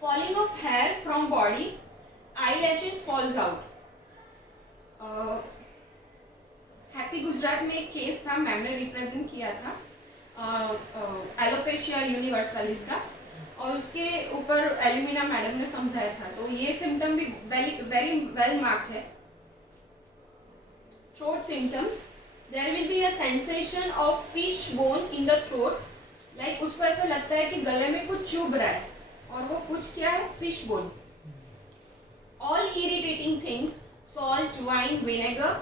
Falling of hair from body, eyelashes falls out. Happy Gujarat में एक केस था, मैम ने रिप्रेजेंट किया था एलोपेशिया यूनिवर्सलिस का, और उसके ऊपर एल्यूमिना मैडम ने समझाया था. तो ये सिम्टम भी वेरी वेल मार्क्ड है. Throat symptoms, there will be a sensation of fish bone in the throat, like उसको ऐसा लगता है कि गले में कुछ चुभ रहा है, और वो कुछ क्या है, fish bone. All irritating things, salt, wine, vinegar,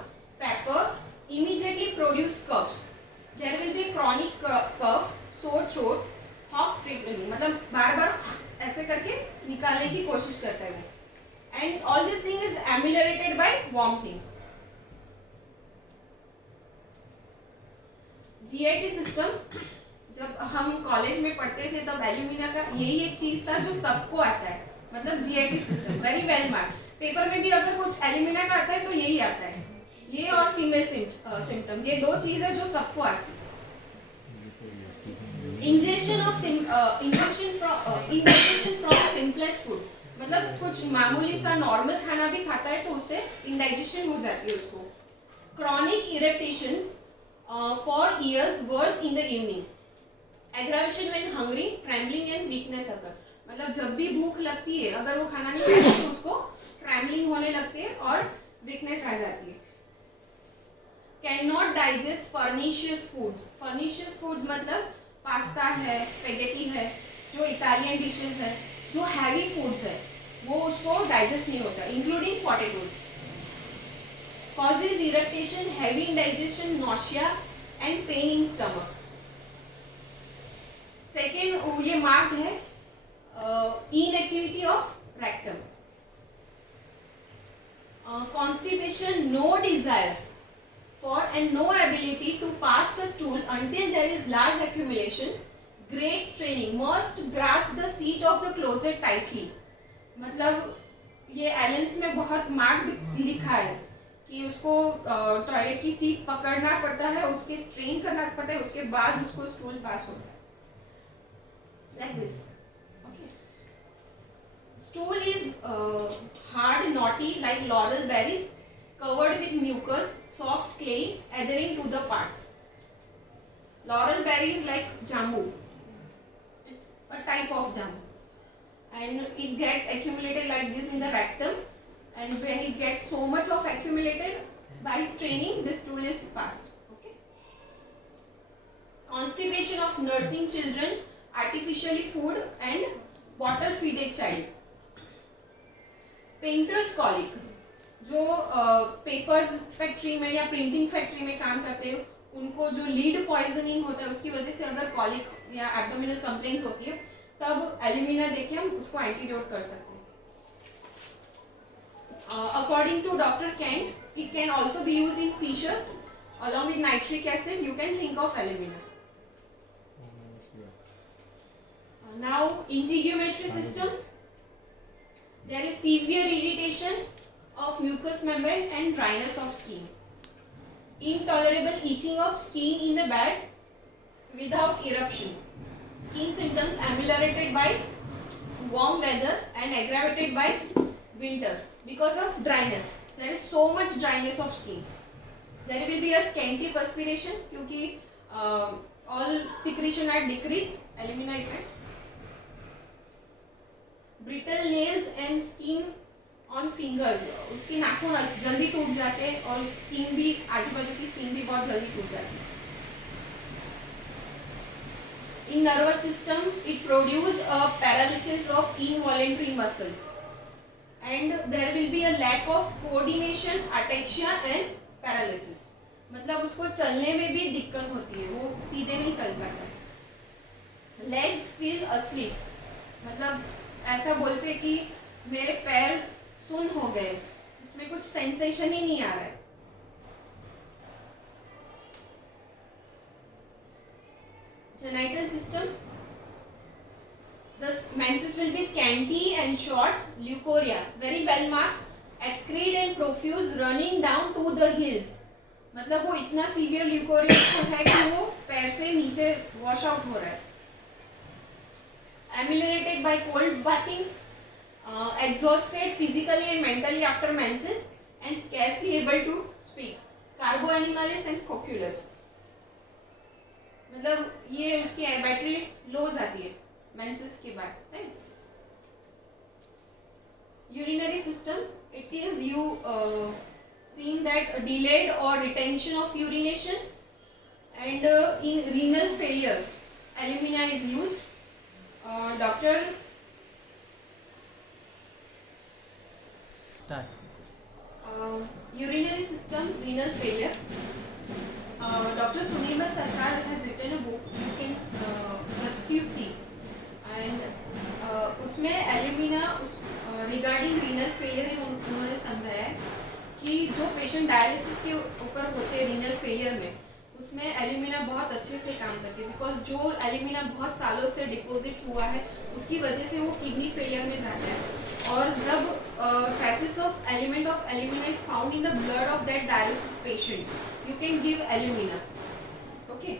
paper immediately produce coughs. There will be chronic cough, sore throat, hawk's frequently, मतलब बार बार ऐसे करके निकालने की कोशिश करता है वो. And all this thing is ameliorated by warm things. GIT system, जब हम कॉलेज में पढ़ते थे तब एल्यूमिना का यही एक चीज था जो सबको आता है, मतलब GIT system very well marked. Paper में भी अगर कुछ एल्यूमिना का आता है तो यही आता है, ये और फीमेल सिम्टम्स, ये 2 चीज है जो सबको आती है. इंजेक्शन फ्रॉम सिंपलेस्ट फूड, मतलब कुछ मामूली सा नॉर्मल खाना भी खाता है तो उससे इंडाइजेशन हो जाती है उसको. Chronic irritations for years, worse in the evening, aggravation when hungry, trembling and weakness occur. मतलब जब भी भूख लगती है, अगर वो खाना नहीं खाती तो उसको ट्रेम्बलिंग होने लगती है और वीकनेस आ जाती है. Can not digest farinaceous foods. Farinaceous foods मतलब पास्ता है, स्पेगेटी है, जो इटालियन डिशेस है, जो हैवी फूड्स है, वो उसको डाइजेस्ट नहीं होता, including potatoes. Causes irritation, heavy indigestion, nausea and pain in stomach. Second ये मार्क्ड है inactivity of rectum. Constipation, no desire for and no ability to pass the stool until there is large accumulation. Great straining, must grasp the seat of the closet tightly. मतलब ये एलेंस में बहुत marked लिखा है कि उसको toilet की seat पकड़ना पड़ता है, उसके स्ट्रेन करना पड़ता है, उसके बाद उसको स्टूल पास होता है. Like this. Okay. Stool is hard, knotty like laurel berries, covered with mucus, soft clay adhering to the parts. Laurel berry is like jambu. It's a type of jambu, and it gets accumulated like this in the rectum, and when it gets so much of accumulated, by straining this stool is passed. Okay. Constipation of nursing children, artificially food and bottle feeded child. Painter's colic. जो papers factory में या printing factory में काम करते हैं, उनको जो lead poisoning होता है उसकी वजह से अगर कॉलिक या एब्डोमिनल कंप्लेंट्स होती है, तब एल्यूमिना देके हम उसको एंटीडोट कर सकते हैं. According to doctor Kent, it can also be used in fissures along with nitric acid. You can think of alumina. Now integumentary system. There is severe irritation of mucous membrane and dryness of skin. Intolerable itching of skin in the bed without eruption. Skin symptoms ameliorated by warm weather and aggravated by winter because of dryness. There is so much dryness of skin. There will be a scanty perspiration क्योंकि all secretion are decreased. Alumina effect. Brittle nails and skin on fingers. उसकी नाखून जल्दी टूट जाते हैं और skin भी, आजू बाजू की स्किन भी बहुत जल्दी टूट जाती है. In nervous system, it produces a paralysis of involuntary muscles, and there will be a lack of coordination, ataxia and paralysis. मतलब उसको चलने में भी दिक्कत होती है, वो सीधे नहीं चल पाता. Legs feel asleep. मतलब ऐसा बोलते कि मेरे पैर सुन हो गए, उसमें कुछ सेंसेशन ही नहीं आ रहा है. Genital system. The menses will be scanty and short. Leucorrhea, very well marked, acrid and profuse, running down to the heels. मतलब वो इतना सीवियर ल्यूकोरिया है कि वो पैर से नीचे वॉश आउट हो रहा है. Ameliorated by cold bathing. Exhausted physically and mentally after menses and scarcely able to speak. Carboanimalus and coculus. मतलब ये उसकी बैटरी लो हो जाती है मेंसेस के बाद, right. Urinary system. It is you seen that delayed or retention of urination, and in renal failure, alumina is used. Doctor. Urinary system, renal failure. Dr. Sunima Sarkar has written a book. You can just you see, and उसमें alumina regarding renal failure उन्होंने समझाया है कि जो patient dialysis के ऊपर होते हैं renal failure में, उसमें एल्यूमिना बहुत अच्छे से काम करती है, बिकॉज जो एल्यूमिना बहुत सालों से डिपॉजिट हुआ है उसकी वजह से वो किडनी फेलियर में जाता है. और जब traces of element of alumina is found in the blood of that dialysis patient, you can give alumina. Okay,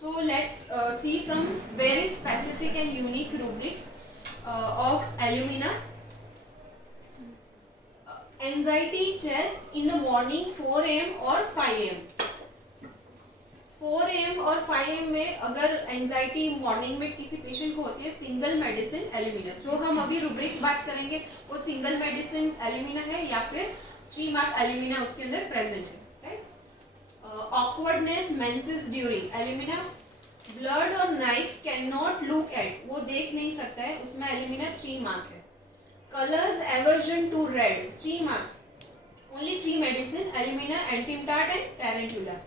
so let's see some very specific and unique rubrics of alumina. Anxiety chest in the morning 4 am or 5 am. 4 AM और 5 AM में अगर anxiety morning में किसी patient को होती है, single medicine alumina, जो हम अभी रूब्रिक्स बात करेंगे वो सिंगल मेडिसिन एल्यूमिना है या फिर 3 मार्क एल्यूमिना उसके अंदर प्रेजेंट है, right. Awkwardness menses during alumina, blood और knife can not look at, वो देख नहीं सकता है, उसमें एल्यूमिना 3 मार्क है। Colours aversion to red 3 mark, only 3 medicine alumina, antim tart and tarentula.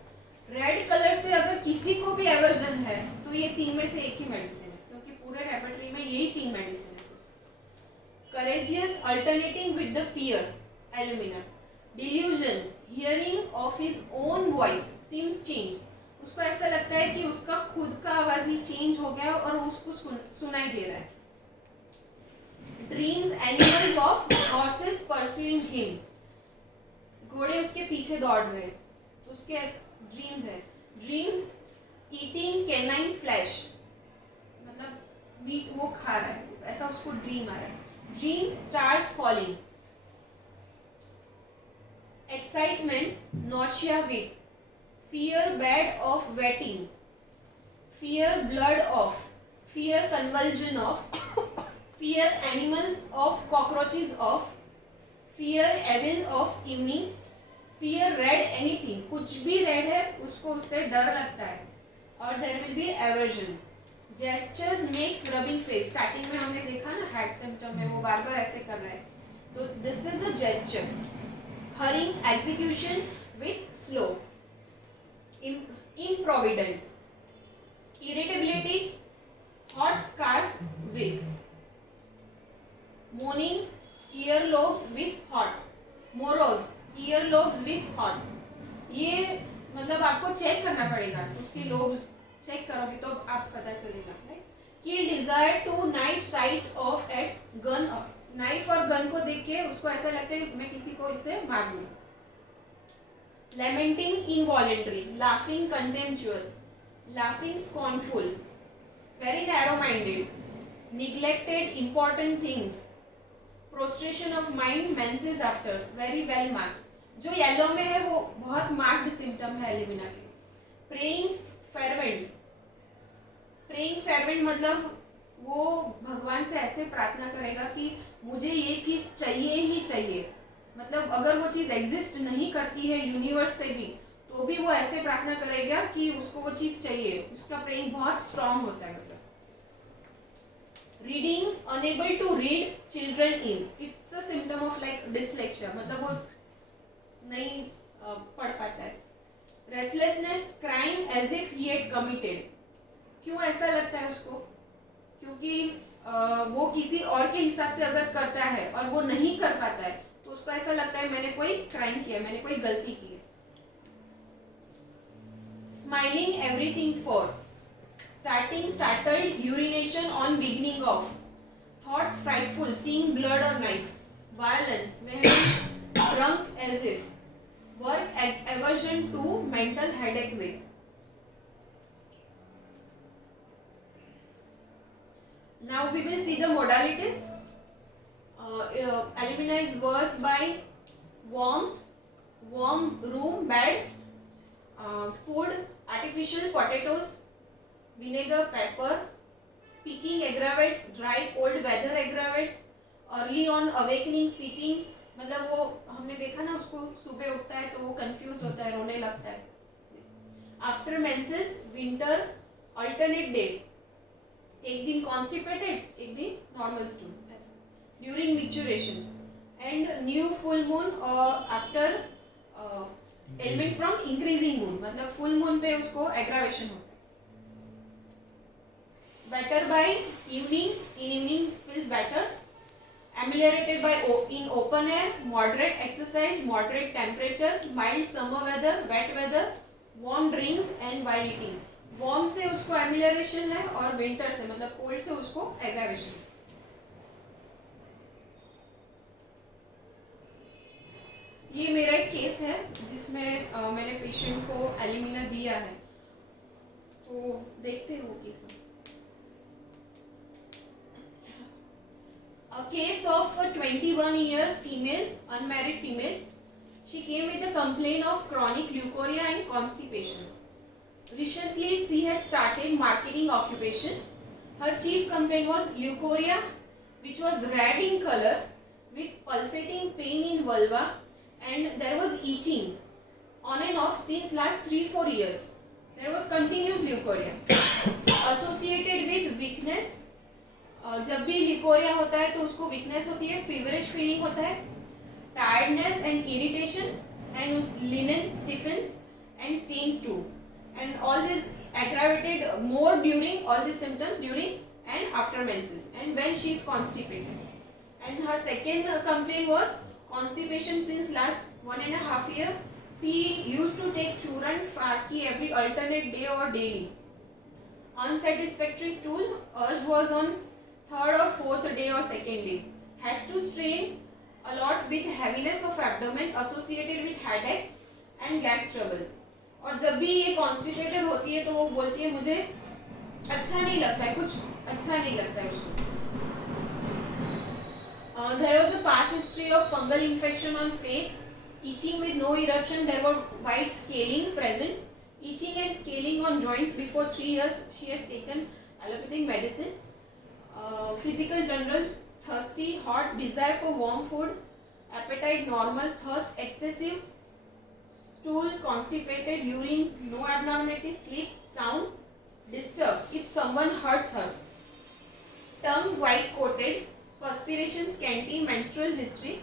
Red colour से अगर किसी को भी एवर्जन है तो ये 3 में से एक ही मेडिसिन है, क्योंकि पूरे रेपर्टरी में यही 3 मेडिसिन है। Courageous alternating with the fear alumina, delusion hearing of his own voice seems change, उसको ऐसा लगता है कि उसका खुद का आवाज ही चेंज हो गया और उसको सुनाई दे रहा है। Dreams animals of horses pursuing him, घोड़े उसके पीछे दौड़ रहे हैं, तो उसके ड्रीम्स है। ड्रीम्स ईटिंग कैनाइन फ्लैश, मतलब मीट वो खा रहा है, ऐसा उसको ड्रीम आ रहा है। Dreams stars falling, excitement nausea with, fear bad of waiting, fear blood of, fear convulsion of, fear animals of cockroaches of, fear evil of evening, fear red anything, कुछ भी रेड है उसको उससे डर लगता है। और there will be aversion. Gestures makes rubbing face, starting में हमने देखा ना हैड सिम्पटम में वो बार बार ऐसे कर रहा है, तो this is a gesture. Hurrying execution with slow, improvident, irritability, hot cars with, moaning, earlobes with hot, morose, earlobes with hot। ये मतलब आपको चेक करना पड़ेगा, उसकी लोब्स चेक करोगे तो आप पता चलेगा, राइट। कि desire to knife sight of at gun, knife और गन को देख के उसको ऐसा लगता है मैं किसी को इससे मार दूंगा। lamenting involuntary, laughing contemptuous, laughing scornful, very narrow-minded, neglected important things, prostration of mind, menses after, very well marked। जो येलो में है वो बहुत मार्क्ड सिम्टम है एल्यूमिना के। प्रेइंग फेरवेंट, प्रेइंग फेरवेंट मतलब वो भगवान से ऐसे प्रार्थना करेगा कि मुझे ये चीज चाहिए ही चाहिए, मतलब अगर वो चीज एग्जिस्ट नहीं करती है यूनिवर्स से भी तो भी वो ऐसे प्रार्थना करेगा कि उसको वो चीज चाहिए, उसका प्रेइंग बहुत स्ट्रांग होता है। मतलब reading unable to read children in, it's a symptom of like dyslexia, मतलब वो नहीं पढ़ पाता है। Restlessness, crime as if he had committed, क्यों ऐसा लगता है उसको, क्योंकि वो किसी और के हिसाब से अगर करता है और वो नहीं कर पाता है तो उसको ऐसा लगता है मैंने कोई क्राइम किया, मैंने कोई गलती की है। Smiling everything for, starting startled urination on beginning of, thoughts frightful seeing blood और knife, violence drunk as if, work aversion to mental headache with. Now we will see the modalities. Alumina is worse by warmth, warm room, bed, food, artificial potatoes, vinegar, pepper, speaking aggravates, dry cold weather aggravates, early on awakening, seating, मतलब वो हमने देखा ना उसको सुबह उठता है तो वो कंफ्यूज होता है, रोने लगता है। After menses, winter, alternate day, एक दिन कॉन्स्टिपेटेड एक दिन normal stool, during micturition and new full moon after elements from increasing moon, मतलब फुल मून पे उसको एग्रावेशन होता है। Better by evening, in evening feels better, ameliorated by in open air, moderate exercise, moderate temperature, mild summer weather, wet weather, warm drinks and while eating। Warm से उसको एमिलियरेशन है और winter से मतलब कोल्ड से उसको एग्रावेशन है। ये मेरा एक केस है जिसमें मैंने पेशेंट को एल्यूमिना दिया है, तो देखते हैं वो case. A case of a 21-year female, unmarried female. She came with a complaint of chronic leukorrhea and constipation. Recently, she had started marketing occupation. Her chief complaint was leukorrhea, which was red in color with pulsating pain in vulva, and there was itching on and off since last 3-4 years. There was continuous leukorrhea associated with weakness. जब भी leukorrhea होता है तो उसको weakness होती है, feverish feeling होता है, tiredness and irritation, and linen stiffens and stains too. And all this aggravated more during all these symptoms during and after menses, and when she is constipated. And her second complaint was constipation since last 1.5 years. She used to take Churan Farki every alternate day or daily. Unsatisfactory stool urge was on 3rd or 4th day or 2nd day. Has to strain a lot with heaviness of abdomen associated with headache and gas trouble. और जब भी ये constipated होती है तो वो बोलती है मुझे अच्छा नहीं लगता है, कुछ अच्छा नहीं लगता है उसको. There was a past history of fungal infection on face, itching with no eruption. There were white scaling present, itching and scaling on joints. Before 3 years, she has taken allopathic medicine. Physical general: thirsty, hot, desire for warm food, appetite normal, thirst excessive, stool constipated, urine no abnormality, sleep sound, disturbed if someone hurts her, tongue white coated, perspiration scanty, menstrual history.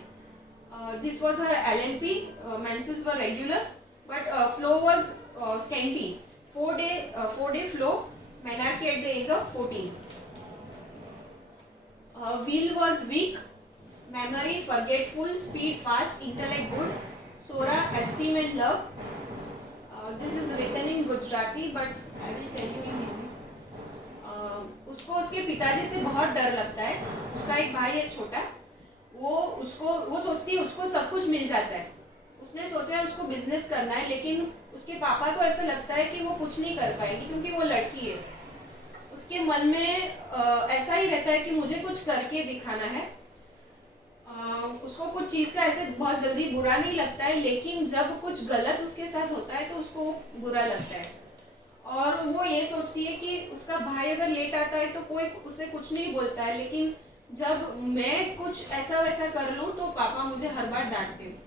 This was her LNP. Menses were regular, but flow was scanty. 4-day flow, menarche at the age of 14. Will was weak, memory forgetful, speed fast, intellect good, Sora, esteem and love. This is written in Gujarati, but I will tell you in Hindi. उसको उसके पिताजी से बहुत डर लगता है. उसका एक भाई है छोटा, वो सोचती है उसको सब कुछ मिल जाता है. उसने सोचा है उसको बिजनेस करना है, लेकिन उसके पापा को ऐसा लगता है कि वो कुछ नहीं कर पाएगी क्योंकि वो लड़की है. उसके मन में ऐसा ही रहता है कि मुझे कुछ करके दिखाना है. उसको कुछ चीज़ का ऐसे बहुत जल्दी बुरा नहीं लगता है, लेकिन जब कुछ गलत उसके साथ होता है तो उसको बुरा लगता है. और वो ये सोचती है कि उसका भाई अगर लेट आता है तो कोई उसे कुछ नहीं बोलता है, लेकिन जब मैं कुछ ऐसा वैसा कर लूँ तो पापा मुझे हर बार डांटते हैं.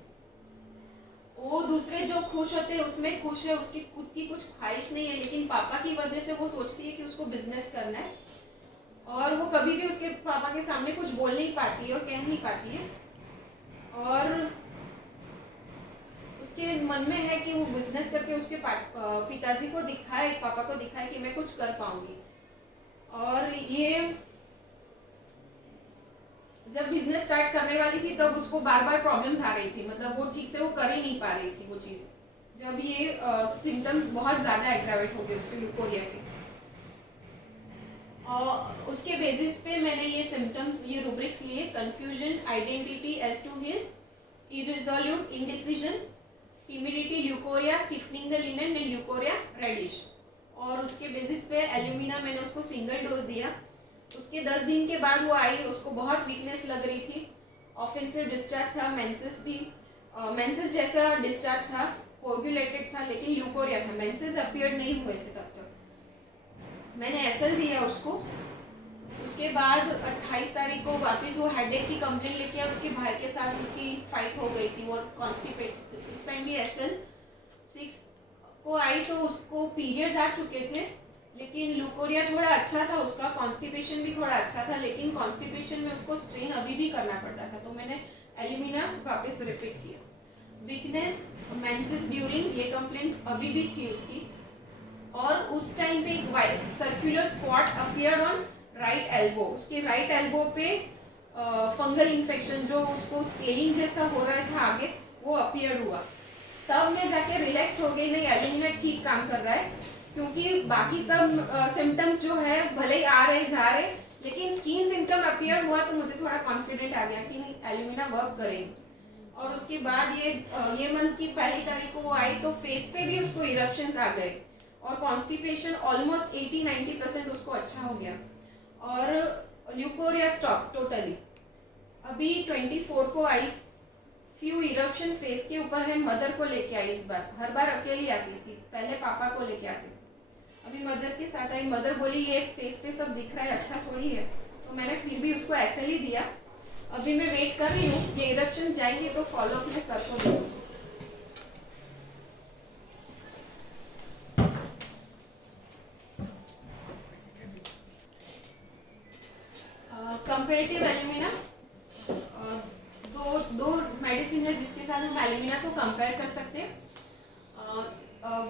वो दूसरे जो खुश होते हैं उसमें खुश है, उसकी खुद की कुछ ख्वाहिश नहीं है, लेकिन पापा की वजह से वो सोचती है कि उसको बिजनेस करना है. और वो कभी भी उसके पापा के सामने कुछ बोल नहीं पाती है और कह नहीं पाती है. और उसके मन में है कि वो बिजनेस करके उसके पिताजी को दिखाए, पापा को दिखाए कि मैं कुछ कर पाऊंगी. और ये जब बिजनेस स्टार्ट करने वाली थी तब उसको बार बार प्रॉब्लम्स आ रही थी, मतलब वो ठीक से वो कर ही नहीं पा रही थी वो चीज़. जब ये सिम्टम्स बहुत ज़्यादा एग्रावेट हो गए उसके लूकोरिया के, और उसके बेसिस पे मैंने ये सिम्टम्स, ये रूब्रिक्स लिए: confusion, identity as to his, irresolute, indecision, timidity, leucorrhoea, stiffening the linen and leucorrhoea reddish. और उसके बेसिस पे एल्यूमिना मैंने उसको सिंगल डोज दिया. उसके 10 दिन के बाद वो आई, उसको बहुत वीकनेस लग रही थी, ऑफेंसिव डिस्चार्ज था, मेंसेस भी मेंसेस जैसा डिस्चार्ज था, कोगुलेटेड था, लेकिन ल्यूकोरिया था. मेंसेस अपीयर नहीं हुए थे तब तक. मैंने एसएल दिया उसको. उसके बाद 28 तारीख को वापस वो हेडेक की कंप्लेंट लेके आया. उसके भाई के साथ उसकी फाइट हो गई थी, वो कॉन्स्टिपेटेड थी. उस टाइम भी एसएल 6 को आई तो उसको पीरियड्स आ चुके थे, लेकिन लूकोरिया थोड़ा अच्छा था उसका, कॉन्स्टिपेशन भी थोड़ा अच्छा था, लेकिन कॉन्स्टिपेशन में उसको स्ट्रेन अभी भी करना पड़ता था. तो मैंने एल्यूमिना वापस रिपीट किया. वीकनेस, मेंसेस ड्यूरिंग, ये कंप्लेंट अभी भी थी उसकी. और उस टाइम पे एक white circular spot appeared on right elbow. उसके राइट एल्बो पे फंगल इन्फेक्शन जो उसको स्केलिंग जैसा हो रहा था आगे, वो अपीयर्ड हुआ. तब मैं जाके रिलैक्स हो गई, नहीं एल्यूमिना ठीक काम कर रहा है, क्योंकि बाकी सब सिम्टम्स जो है भले ही आ रहे जा रहे, लेकिन स्किन सिम्टम अपीयर हुआ तो मुझे थोड़ा कॉन्फिडेंट आ गया कि नहीं एल्यूमिना वर्क करेगी. और उसके बाद ये मंथ की 1 तारीख को वो आई तो फेस पे भी उसको इरप्शंस आ गए और कॉन्स्टिपेशन ऑलमोस्ट 80-90% उसको अच्छा हो गया. और ल्यूकोरिया स्टॉप टोटली. अभी 24 को आई, फ्यू इरप्शन फेस के ऊपर है. मदर को लेके आई इस बार, हर बार अकेली आती थी, पहले पापा को लेके आती थी. अभी मदर के साथ आई, मदर बोली ये फेस पे सब दिख रहा है, अच्छा थोड़ी है, तो मैंने फिर भी उसको ऐसे ही दिया। अभी मैं वेट कर रही हूँ, ये इरप्शन जाएंगे तो फॉलो अप में सर को दूंगी। कंपेरेटिव एल्यूमिना, दो मेडिसिन है जिसके साथ हम एल्यूमिना को कंपेयर कर सकते हैं।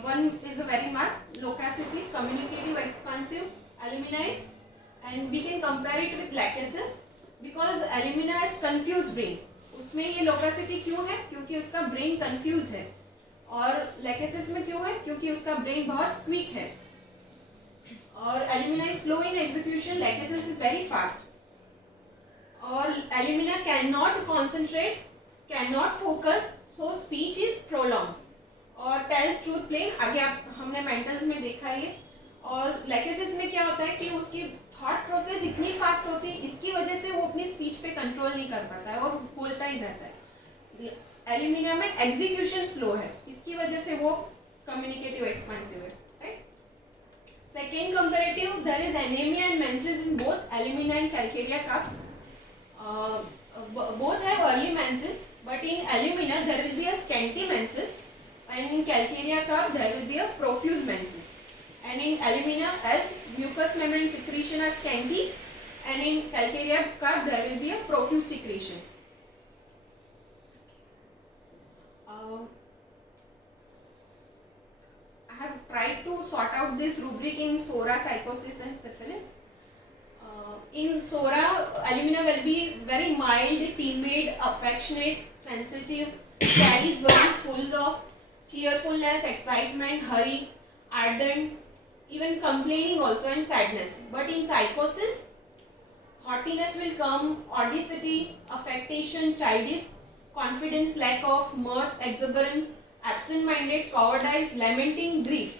One is a very marked loquacity, communicative, expansive. Alumina is, and we can compare it with lachesis because alumina has confused brain. उसमें ये loquacity क्यों है? क्योंकि उसका brain confused है, और lachesis में क्यों है? क्योंकि उसका brain बहुत quick है। और alumina is slow in execution, lachesis is very fast. और alumina cannot concentrate, cannot focus, so speech is prolonged. और टेल्स ट्रूथ प्लेन आगे आप हमने मेंटल्स में देखा ये। और लैकेसिस में क्या होता है कि उसकी थॉट प्रोसेस इतनी फास्ट होती है, इसकी वजह से वो अपनी स्पीच पे कंट्रोल नहीं कर पाता है और बोलता ही जाता है। एल्यूमिनियम में एग्जीक्यूशन स्लो है, इसकी वजह से वो कम्युनिकेटिव एक्सपेंसिव है, right. Second comparative, there is anaemia and menses in both alumina and calcarea कफ। Both have early menses, but in alumina there will be a scanty menses, and in calcarea cup there will be a profuse menses, and in alumina as mucous membrane secretion are scanty, and in calcarea cup there will be a profuse secretion. I have tried to sort out this rubric in SORA, psychosis and syphilis. In SORA, alumina will be very mild, timid, affectionate, sensitive, carries words full of cheerfulness, excitement, hurry, ardent, even complaining also, and sadness. But in psychosis, haughtiness will come, audacity, affectation, childish, confidence, lack of mirth, exuberance, absent-minded, cowardice, lamenting, grief.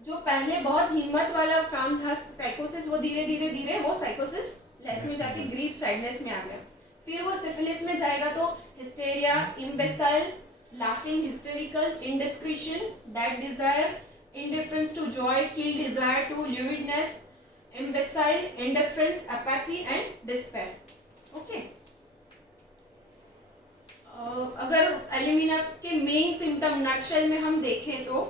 जो पहले बहुत हिम्मत वाला काम था साइकोसिस, वो धीरे धीरे धीरे वो साइकोसिस लेस में जाके ग्रीफ, सैडनेस में आ गया। फिर वो सिफिलिस में जाएगा तो hysteria, इम्बेसाइल, laughing, hysterical, indiscretion, that desire, indifference to joy, kill desire to lewdness, imbecile, indifference, apathy and despair. Okay. अगर एल्यूमिना के मेन सिम्टम नटशेल में हम देखें तो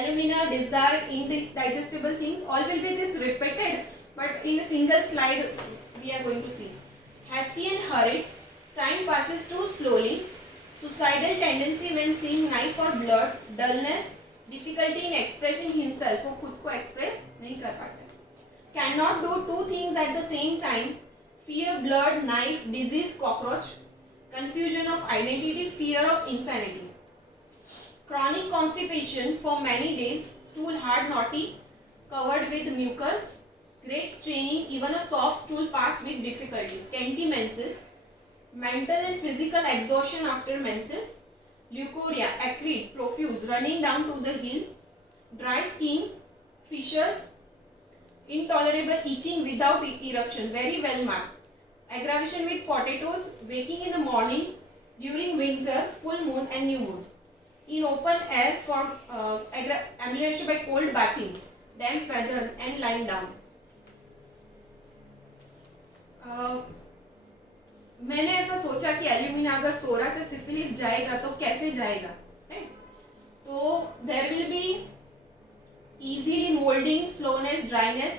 alumina desire indigestible things, all will be this repeated, but in a single slide we are going to see. Hasty and hurried, time passes too slowly, suicidal tendency when seeing knife or blood, dullness, difficulty in expressing himself, वो खुद को express नहीं कर पाता, cannot do two things at the same time, fear blood, knife, disease, cockroach, confusion of identity, fear of insanity, chronic constipation for many days, stool hard, knotty, covered with mucus, great straining, even a soft stool passed with difficulty, scanty menses, mental and physical exhaustion after menses, leukorrhea, acrid, profuse, running down to the heel, dry skin, fissures, intolerable itching without eruption, very well marked, aggravation with potatoes, waking in the morning, during winter, full moon and new moon, in open air for amelioration by cold bathing, damp weather and lying down. मैंने ऐसा सोचा कि alumina अगर सोरा से syphilis जाएगा तो कैसे जाएगा, राइट। तो there will be easily moulding, slowness, dryness,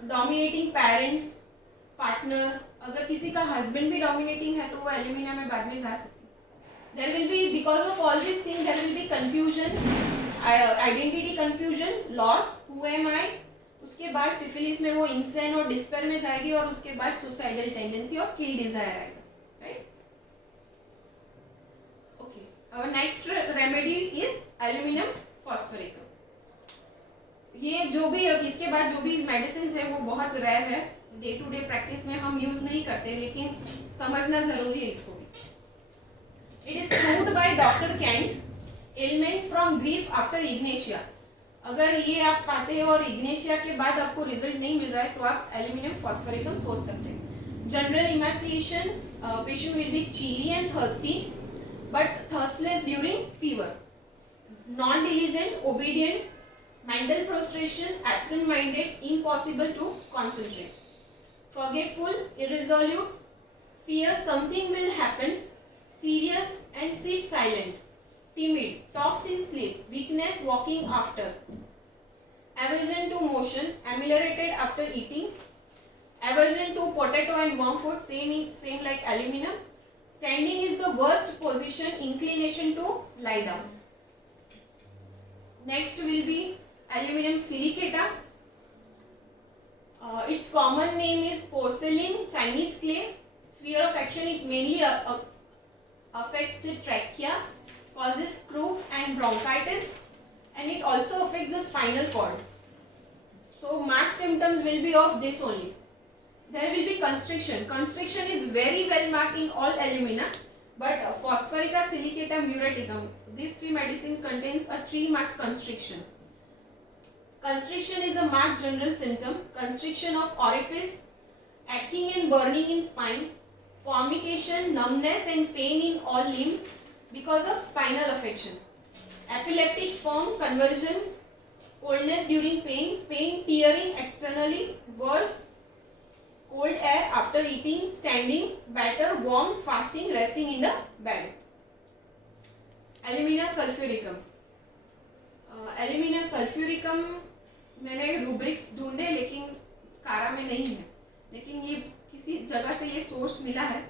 dominating parents, partner, अगर किसी का हस्बैंड भी डोमिनेटिंग है तो वो एल्यूमिना में बाद में जा सकती है। There will be, because of all this thing there will be confusion, identity confusion, loss, who am I. उसके बाद सिफिलिस में वो इंसेन और डिस्पेयर में जाएगी और उसके बाद सुसाइडल टेंडेंसी और किल डिजायर आएगा, right. Okay, our next remedy is aluminium phosphoratum. ये जो भी इसके बाद जो भी मेडिसिन है वो बहुत रेयर है, डे टू डे प्रैक्टिस में हम यूज नहीं करते, लेकिन समझना जरूरी है इसको भी। It is proved by doctor Kent, elements from grief after ignatia. अगर ये आप पाते हैं और इग्नेशिया के बाद आपको रिजल्ट नहीं मिल रहा है तो आप एल्यूमिनियम फॉस्फोरेटम सोच सकते हैं। General emaciation, patient will be chilly and thirsty but thirstless during fever. non-diligent, obedient, mental prostration, absent-minded, impossible to concentrate, forgetful, irresolute, fear something will happen, serious and sit silent, timid, talks in sleep, weakness, walking after, aversion to motion, ameliorated after eating, aversion to potato and worm food, same like aluminum. Standing is the worst position, inclination to lie down. Next will be aluminum silicata. Its common name is porcelain, Chinese clay. Sphere of action, it mainly affects the trachea, causes croup and bronchitis, and it also affects the spinal cord. So marked symptoms will be of this only. There will be constriction. Constriction is very well marked in all alumina, but phosphorica, silicata, muriaticum, these three medicine contains a 3 marks constriction. Constriction is a marked general symptom. Constriction of orifice, aching and burning in spine, formication, numbness and pain in all limbs because of spinal affection. Epileptic form, convulsion, coldness during pain, tearing externally, worse, cold air after eating, standing, better, warm, fasting, resting in the bed. Alumina sulfuricum. Alumina sulfuricum मैंने rubrics ढूंढे लेकिन कारा में नहीं है, लेकिन ये किसी जगह से ये सोर्स मिला है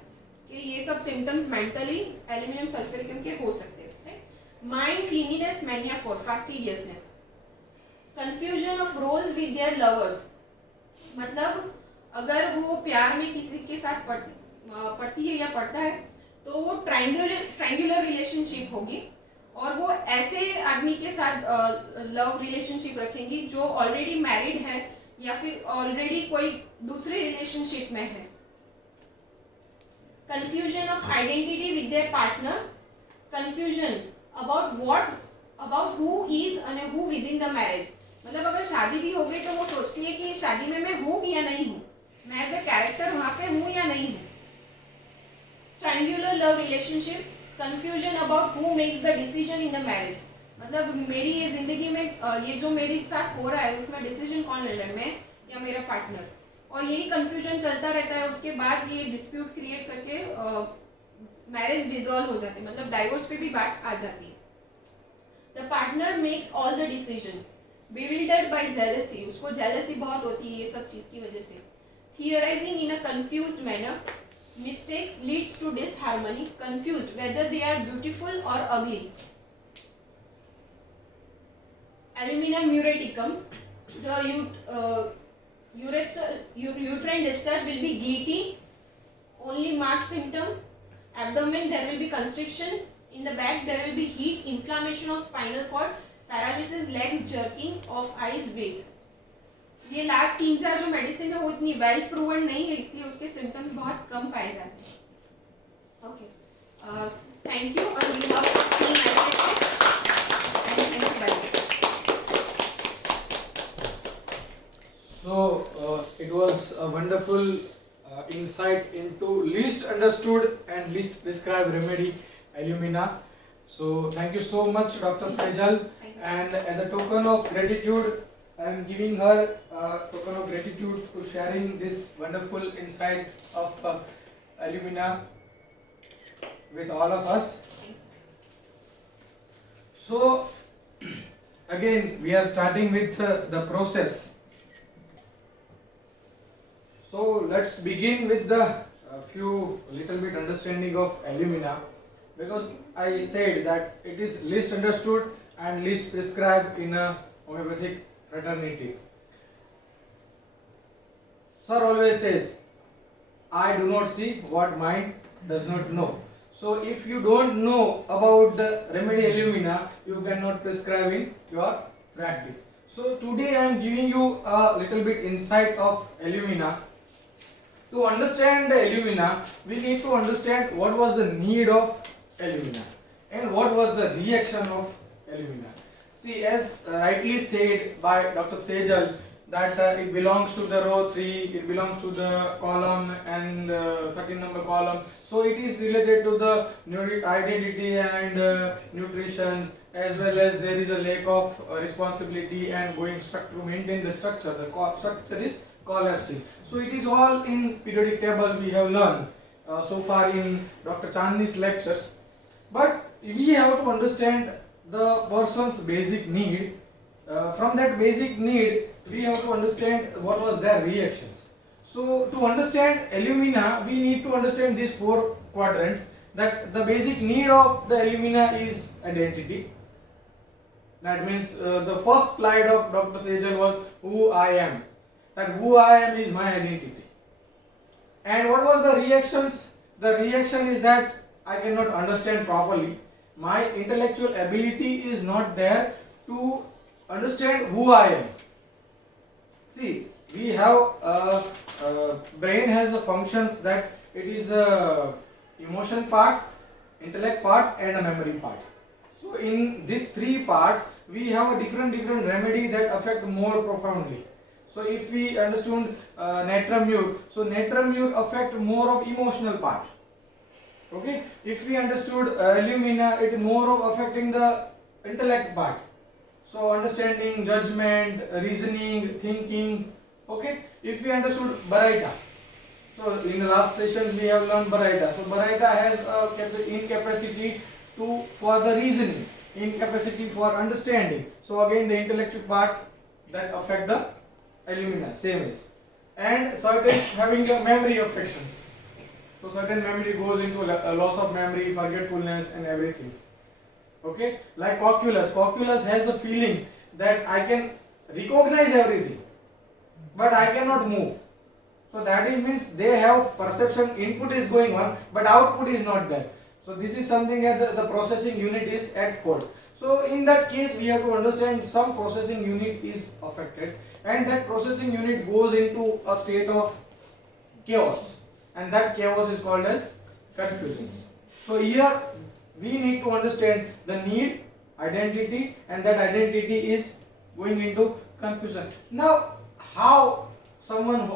कि ये सब सिम्टम्स मेंटली एल्यूमिनियम सल्फ्यूरिकम के हो सकते हैं. Mind cleanliness, mania for fastidiousness, confusion of roles with their lovers, मतलब अगर वो प्यार में किसी के साथ पड़ती है या पड़ता है तो वो ट्रायंगुलर रिलेशनशिप होगी और वो ऐसे आदमी के साथ लव रिलेशनशिप रखेंगी जो ऑलरेडी मैरिड है या फिर ऑलरेडी कोई दूसरे रिलेशनशिप में है. Confusion of identity with their partner, confusion about who is and who with in the marriage, मतलब अगर शादी भी हो गई तो वो सोचती है कि ये शादी में मैं हूँ या नहीं हूँ, मैं एज ए कैरेक्टर वहां पे हूँ या नहीं हूँ. Triangular love relationship, confusion about who makes the decision in the marriage, मतलब मेरी ये जिंदगी में ये जो मेरे साथ हो रहा है उसमें डिसीजन कौन ले रहा है, मैं या मेरा पार्टनर, और यही कंफ्यूजन चलता रहता है. उसके बाद ये डिस्प्यूट क्रिएट करके मैरिज डिसॉल्व हो जाती है, मतलब डाइवोर्स पे भी बात आ जाती है. The partner makes all the decision, bewildered by jealousy, उसको jealousy बहुत होती है ये सब चीज की वजह से. Theorizing in a confused manner, mistakes leads to disharmony, confused whether they are beautiful or ugly. Alumina muriaticum, the uterine discharge will be gleety, only marked symptom. Abdomen there will be constriction, in the back there will be heat, inflammation of spinal cord, paralysis, legs jerking, of eyes weak. ये last 3-4 जो medicine है वो इतनी well proven नहीं है, इसलिए उसके symptoms बहुत कम पाए जाते हैं. Okay, thank you. और we have seen So it was a wonderful insight into least understood and least prescribed remedy, alumina. So thank you so much, Dr. Sejal. And as a token of gratitude, I am giving her a token of gratitude to sharing this wonderful insight of alumina with all of us. So again we are starting with the process. So let's begin with the few little bit understanding of alumina, because I said that it is least understood and least prescribed in a homeopathic fraternity. Sir always says, I do not see what mind does not know. So if you don't know about the remedy alumina, you cannot prescribe in your practice. So today I am giving you a little bit insight of alumina. To understand the alumina, we need to understand what was the need of alumina and what was the reaction of alumina. See, as rightly said by Dr. Sejal, that it belongs to the row 3, it belongs to the column and 13 number column. So it is related to the identity and nutrition, as well as there is a lack of responsibility and going structure to maintain the structure. The structure is collapsing. So it is all in periodic table we have learned so far in Dr. Chandni's lectures. But we have to understand the person's basic need. From that basic need, we have to understand what was their reactions. So to understand alumina, we need to understand these 4 quadrants. That the basic need of the alumina is identity. That means the first slide of Dr. Sejal was who I am. That who I am is my identity. And what was the reactions? The reaction is that I cannot understand properly. My intellectual ability is not there to understand who I am. See, we have brain has a functions that it is a emotion part, intellect part and a memory part. So in these 3 parts we have a different remedy that affect more profoundly. So if we understood natrum, so natrum affect more of emotional part. Okay, if we understood alumina, it is more of affecting the intellect part. So understanding, judgment, reasoning, thinking. Okay, if we understood Baraita, so in the last session we have learned Baraita. So Baraita has a incapacity for the reasoning, incapacity for understanding. So again the intellectual part that affect the alumina, same is. And certain having the memory affections. So certain memory goes into a loss of memory, forgetfulness and everything. Okay, like oculus. Oculus has the feeling that I can recognize everything, but I cannot move. So that is means they have perception, input is going on, but output is not there. So this is something that the processing unit is at fault. So in that case we have to understand some processing unit is affected, and that processing unit goes into a state of chaos, and that chaos is called as confusion. So here we need to understand the need, identity, and that identity is going into confusion. Now how someone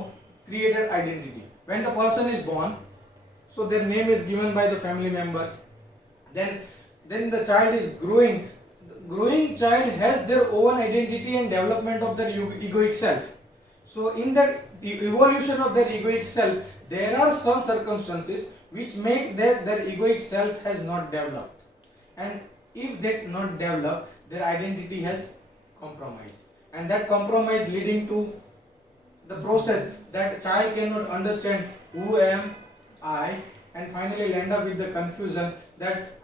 created identity? When the person is born, so their name is given by the family member. Then the child is growing. The growing child has their own identity and development of their egoic self. So in that evolution of their egoic self, there are some circumstances which make their egoic self has not developed. And if that not developed, their identity has compromised. And that compromise leading to the process that child cannot understand who am I, and finally end up with the confusion that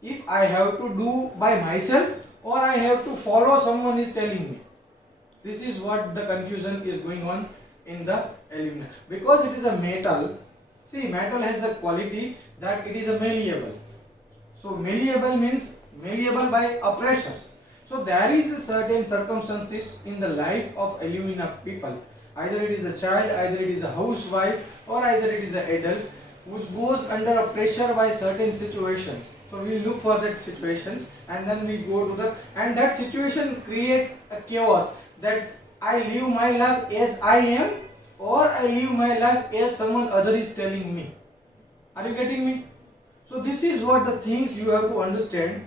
if I have to do by myself or I have to follow someone is telling me. This is what the confusion is going on in the alumina. Because it is a metal, see, metal has a quality that it is a malleable. So malleable means malleable by pressures. So there is a certain circumstances in the life of alumina people. Either it is a child, either it is a housewife, or either it is an adult who goes under a pressure by certain situations. So we look for that situations, and then we go to the, and that situation create a chaos that I live my life as I am, or I live my life as someone other is telling me. Are you getting me? So this is what the things you have to understand.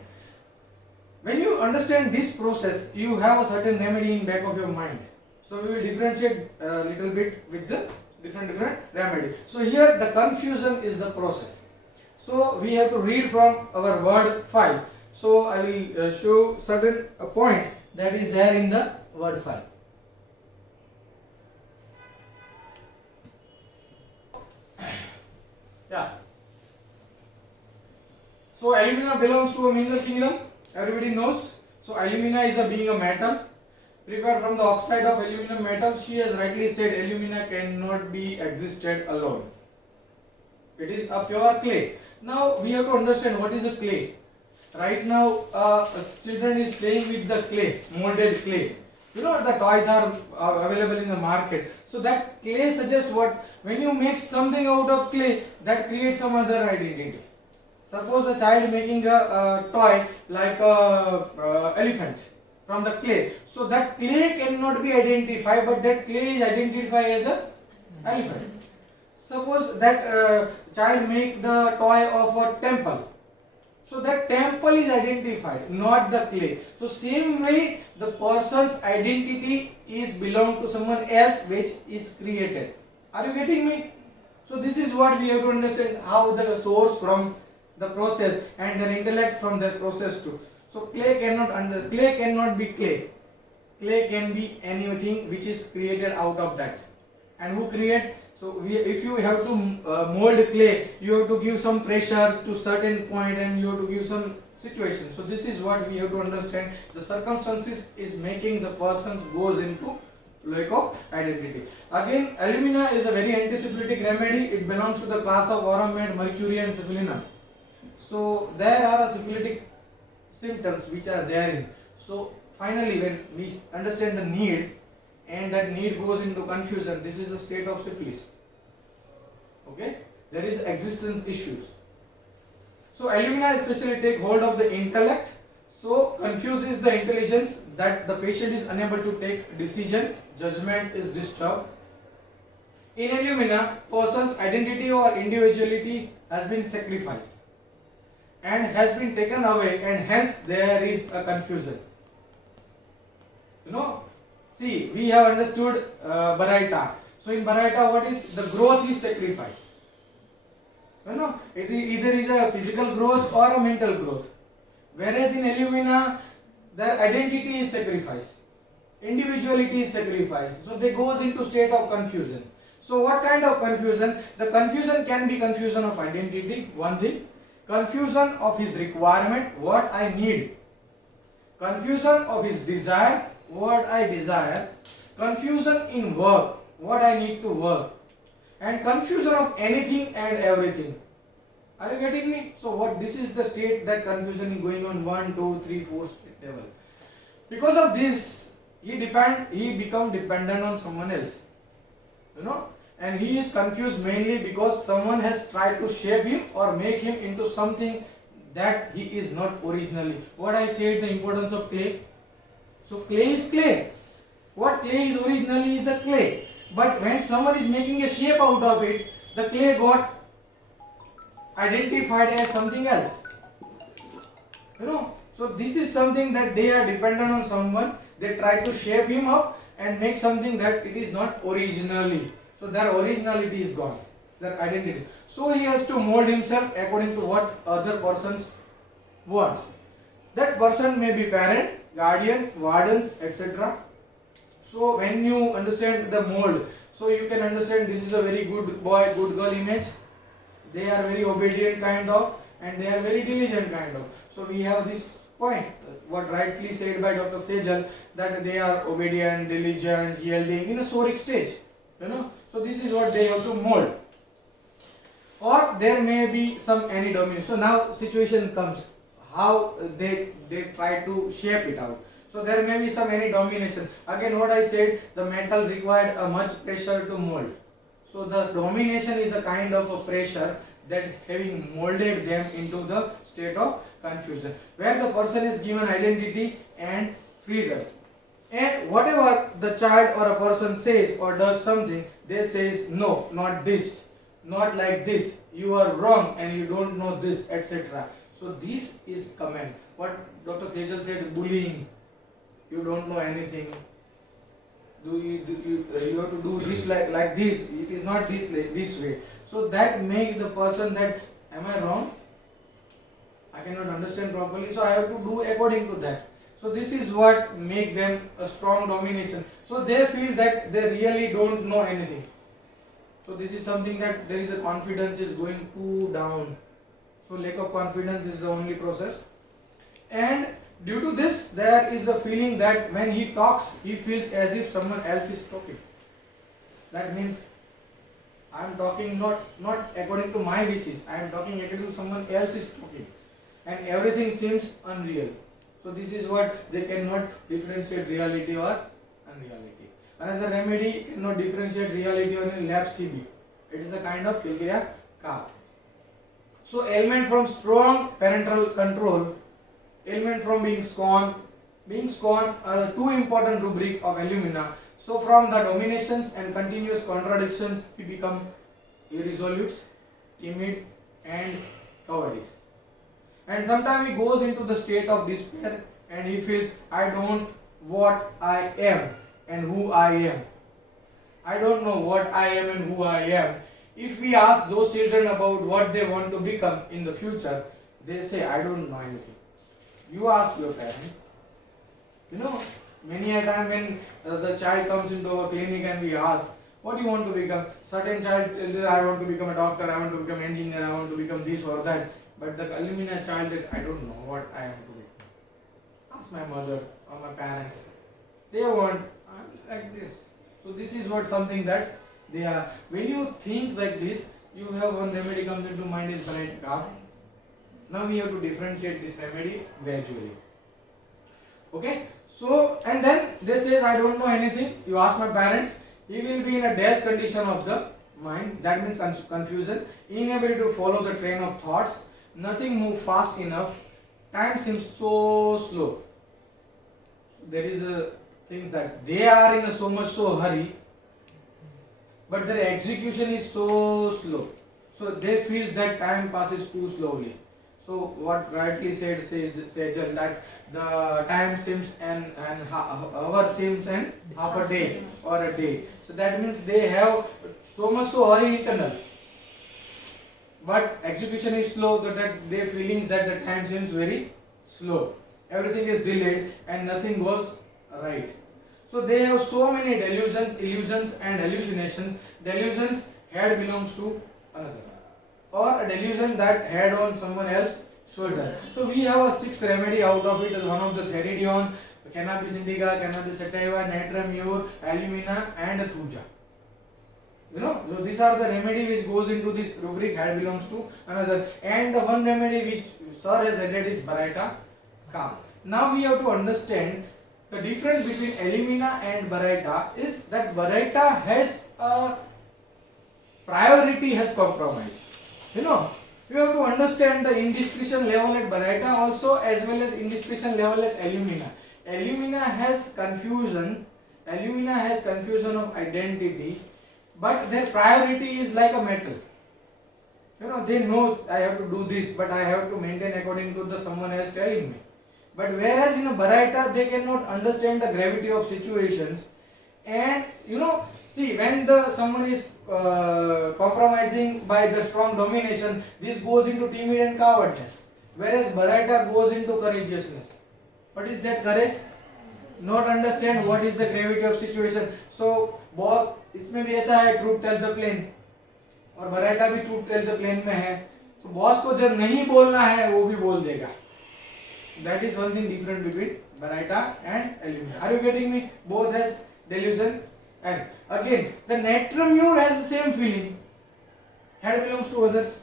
When you understand this process, you have a certain remedy in back of your mind. So we will differentiate a little bit with the different remedy. So here the confusion is the process. So we have to read from our word 5. So I will show certain point that is there in the word 5. Yeah. So alumina belongs to a mineral kingdom. Everybody knows. So alumina is being a metal prepared from the oxide of aluminum metal. She has rightly said alumina cannot be existed alone. It is a pure clay. Now we have to understand what is a clay. Right now children is playing with the clay, molded clay. You know the toys are available in the market. So that clay suggests what? When you make something out of clay, that creates some other identity. Suppose a child making a toy like a elephant. from the clay. So that clay cannot be identified, but that clay is identified as a elephant. Suppose that child make the toy of a temple. So that temple is identified, not the clay. So same way the person's identity is belong to someone else which is created. Are you getting me? So this is what we have to understand, how the source from the process and their intellect from the process too. So clay cannot be clay. Clay can be anything which is created out of that. And who create? So if you have to mold clay, you have to give some pressures to certain point and you have to give some situation. So this is what we have to understand. The circumstances is making the person goes into lack of identity. Again, alumina is a very antiseptic remedy. It belongs to the class of aromat, mercury and syphilinum. So there are syphilitic symptoms which are therein. So finally, when we understand the need and that need goes into confusion, this is a state of syphilis. Okay, there is existence issues. So alumina especially take hold of the intellect. So confuses the intelligence that the patient is unable to take decisions, judgment is disturbed. In alumina, person's identity or individuality has been sacrificed and has been taken away, and hence there is a confusion. You know, see, we have understood Baraita. So in Baraita, what is the growth is sacrificed? You know, it either is a physical growth or a mental growth. Whereas in alumina, their identity is sacrificed, individuality is sacrificed. So they goes into state of confusion. So what kind of confusion? The confusion can be confusion of identity, one thing. Confusion of his requirement, what I need. Confusion of his desire, what I desire. Confusion in work, what I need to work. And confusion of anything and everything. Are you getting me? So what this is the state that confusion is going on 1, 2, 3, 4 state level. Because of this, he become dependent on someone else. You know, and he is confused mainly because someone has tried to shape him or make him into something that he is not originally. What I said, the importance of clay. So clay is clay. What clay is originally is a clay. But when someone is making a shape out of it, the clay got identified as something else. You know, so this is something that they are dependent on someone. They try to shape him up and make something that it is not originally. So their originality is gone, their identity. So he has to mold himself according to what other persons wants. That person may be parent, guardian, wardens, etc. So when you understand the mold, so you can understand this is a very good boy, good girl image. They are very obedient kind of, and they are very diligent kind of. So we have this point, what rightly said by Dr. Sejal, that they are obedient, diligent, yielding in a soric stage. You know, so this is what they have to mold. Or there may be some any dominance. So now situation comes, how they try to shape it out. So there may be some any domination. Again, what I said, the metal required a much pressure to mold. So the domination is a kind of a pressure that having molded them into the state of confusion, where the person is given identity and freedom. And whatever the child or a person says or does something, they say no, not this, not like this, you are wrong and you don't know this, etc. So this is command. What Dr. Sejal said, bullying. You don't know anything. You have to do this like this. It is not this way. So that makes the person that, am I wrong? I cannot understand properly. So I have to do according to that. So this is what make them a strong domination. So they feel that they really don't know anything. So this is something that there is a confidence is going too down. So lack of confidence is the only process. And due to this, there is the feeling that when he talks, he feels as if someone else is talking. That means I am talking not according to my wishes. I am talking according to someone else is talking. And everything seems unreal. So this is what they cannot differentiate reality or unreality. Another remedy cannot differentiate reality or lab CB. It is a kind of Kilgria Ka. So ailment from strong parental control, ailment from being scorned, being gone are the two important rubric of alumina. So from the dominations and continuous contradictions, he become irresolute, timid, and cowardice. And sometimes he goes into the state of despair and he feels, I don't what I am and who I am. I don't know what I am and who I am. If we ask those children about what they want to become in the future, they say, I don't know anything. You ask your parent. You know, many a time when the child comes into our clinic and we ask, what do you want to become? Certain child tells you, I want to become a doctor, I want to become an engineer, I want to become this or that. But the Alumina child that I don't know what I am to become. Ask my mother or my parents. They want, I'm like this. So this is what something that they are. When you think like this, you have one remedy comes into mind is Medica. Now we have to differentiate this remedy gradually. Okay? So, and then they says, I don't know anything. You ask my parents, he will be in a dash condition of the mind. That means confusion, inability to follow the train of thoughts, nothing move fast enough, time seems so slow. There is a thing that they are in a so much hurry, but their execution is so slow. So they feel that time passes too slowly. So what rightly said says Sejal that the time seems an hour seems and half a day or a day. So that means they have so much hurry internal, but execution is slow. That they feelings that the time seems very slow. Everything is delayed and nothing goes right. So they have so many delusions, illusions and hallucinations. Delusions head belongs to another, or a delusion that head on someone else's shoulder. So we have a 6 remedy out of it. One of the Theridion, Cannabis indica, Cannabis sativa, Natrum mure, Alumina and Thuja. You know, so these are the remedy which goes into this rubric, head belongs to another. And the one remedy which Sir has added is Baraita calm. Now we have to understand the difference between Alumina and Baraita is that Baraita has a priority has compromised. You know, you have to understand the indiscretion level at Baraita also as well as indiscretion level at Alumina. Alumina has confusion of identity, but their priority is like a metal. You know, they know I have to do this, but I have to maintain according to the someone else telling me. But whereas in a Baraita, they cannot understand the gravity of situations, and you know, see when the someone is compromising by the strong domination, this goes into timid and cowardness. Whereas Baraita goes into courageousness. What is that courage? Not understand what is the gravity of situation. So boss, इसमें भी ऐसा है, truth tells the plain, और Baraita भी truth tells the plain में है. तो boss को जब नहीं बोलना है वो भी बोल देगा. That is one thing different between Baraita and Alumina. Are you getting me? Both has delusion. And again, the Natrum mure has the same feeling. Head belongs to others.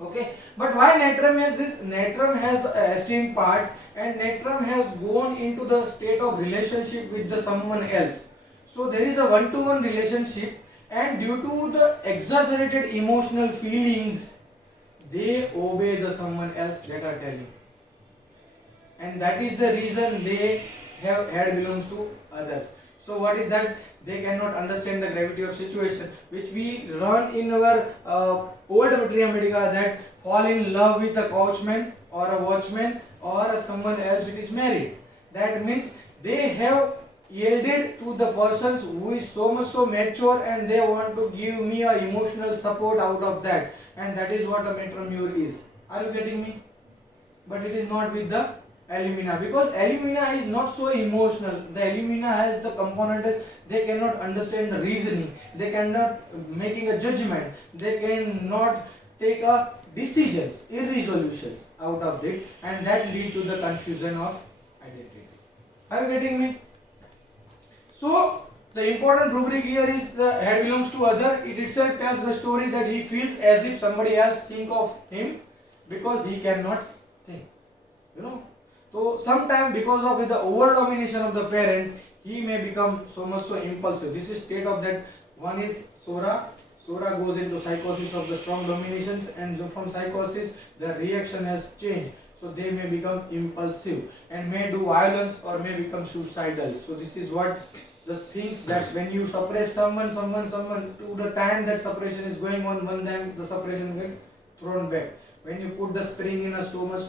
Okay, but why Natrum has this? Natrum has esteem part, and Natrum has gone into the state of relationship with the someone else. So there is a one-to-one relationship, and due to the exaggerated emotional feelings, they obey the someone else that are telling, and that is the reason they have head belongs to others. So what is that? They cannot understand the gravity of situation, which we learn in our old Materia Medica, that fall in love with a coachman or a watchman or someone else which is married. That means they have yielded to the persons who is so much so mature, and they want to give me a emotional support out of that, and that is what a Natrum mure is. Are you getting me? But it is not with the Alumina, because Alumina is not so emotional. The Alumina has the component that they cannot understand the reasoning, they cannot making a judgment, they cannot take a decisions, irresolutions out of it, and that lead to the confusion of identity. Are you getting me? So the important rubric here is the head belongs to other. It itself tells the story that he feels as if somebody else think of him because he cannot think. You know. So sometimes because of the over domination of the parent, he may become so much so impulsive. This is state of that. One is Sora. Sora goes into psychosis of the strong dominations, and from psychosis the reaction has changed. So they may become impulsive and may do violence or may become suicidal. So this is what the things that when you suppress someone to the time that suppression is going on, one time the suppression will thrown back. When you put the spring in a so much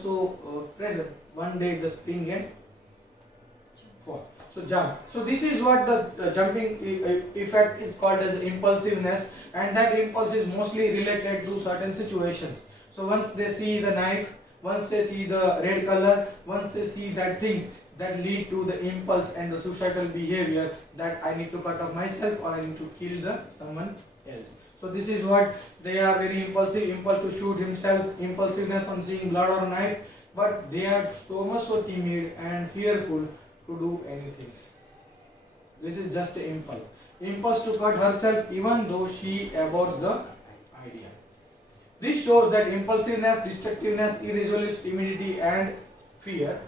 pressure, one day the spring can fall. So jump. So this is what the jumping effect is called as impulsiveness, and that impulse is mostly related to certain situations. So once they see the knife, once they see the red color, once they see that things that lead to the impulse and the suicidal behavior, that I need to cut off myself or I need to kill someone else. So this is what they are very impulsive, impulse to shoot himself, impulsiveness on seeing blood or knife, but they are so timid and fearful to do anything. This is just an impulse. Impulse to cut herself even though she abhors the idea. This shows that impulsiveness, destructiveness, irresolution, timidity and fear.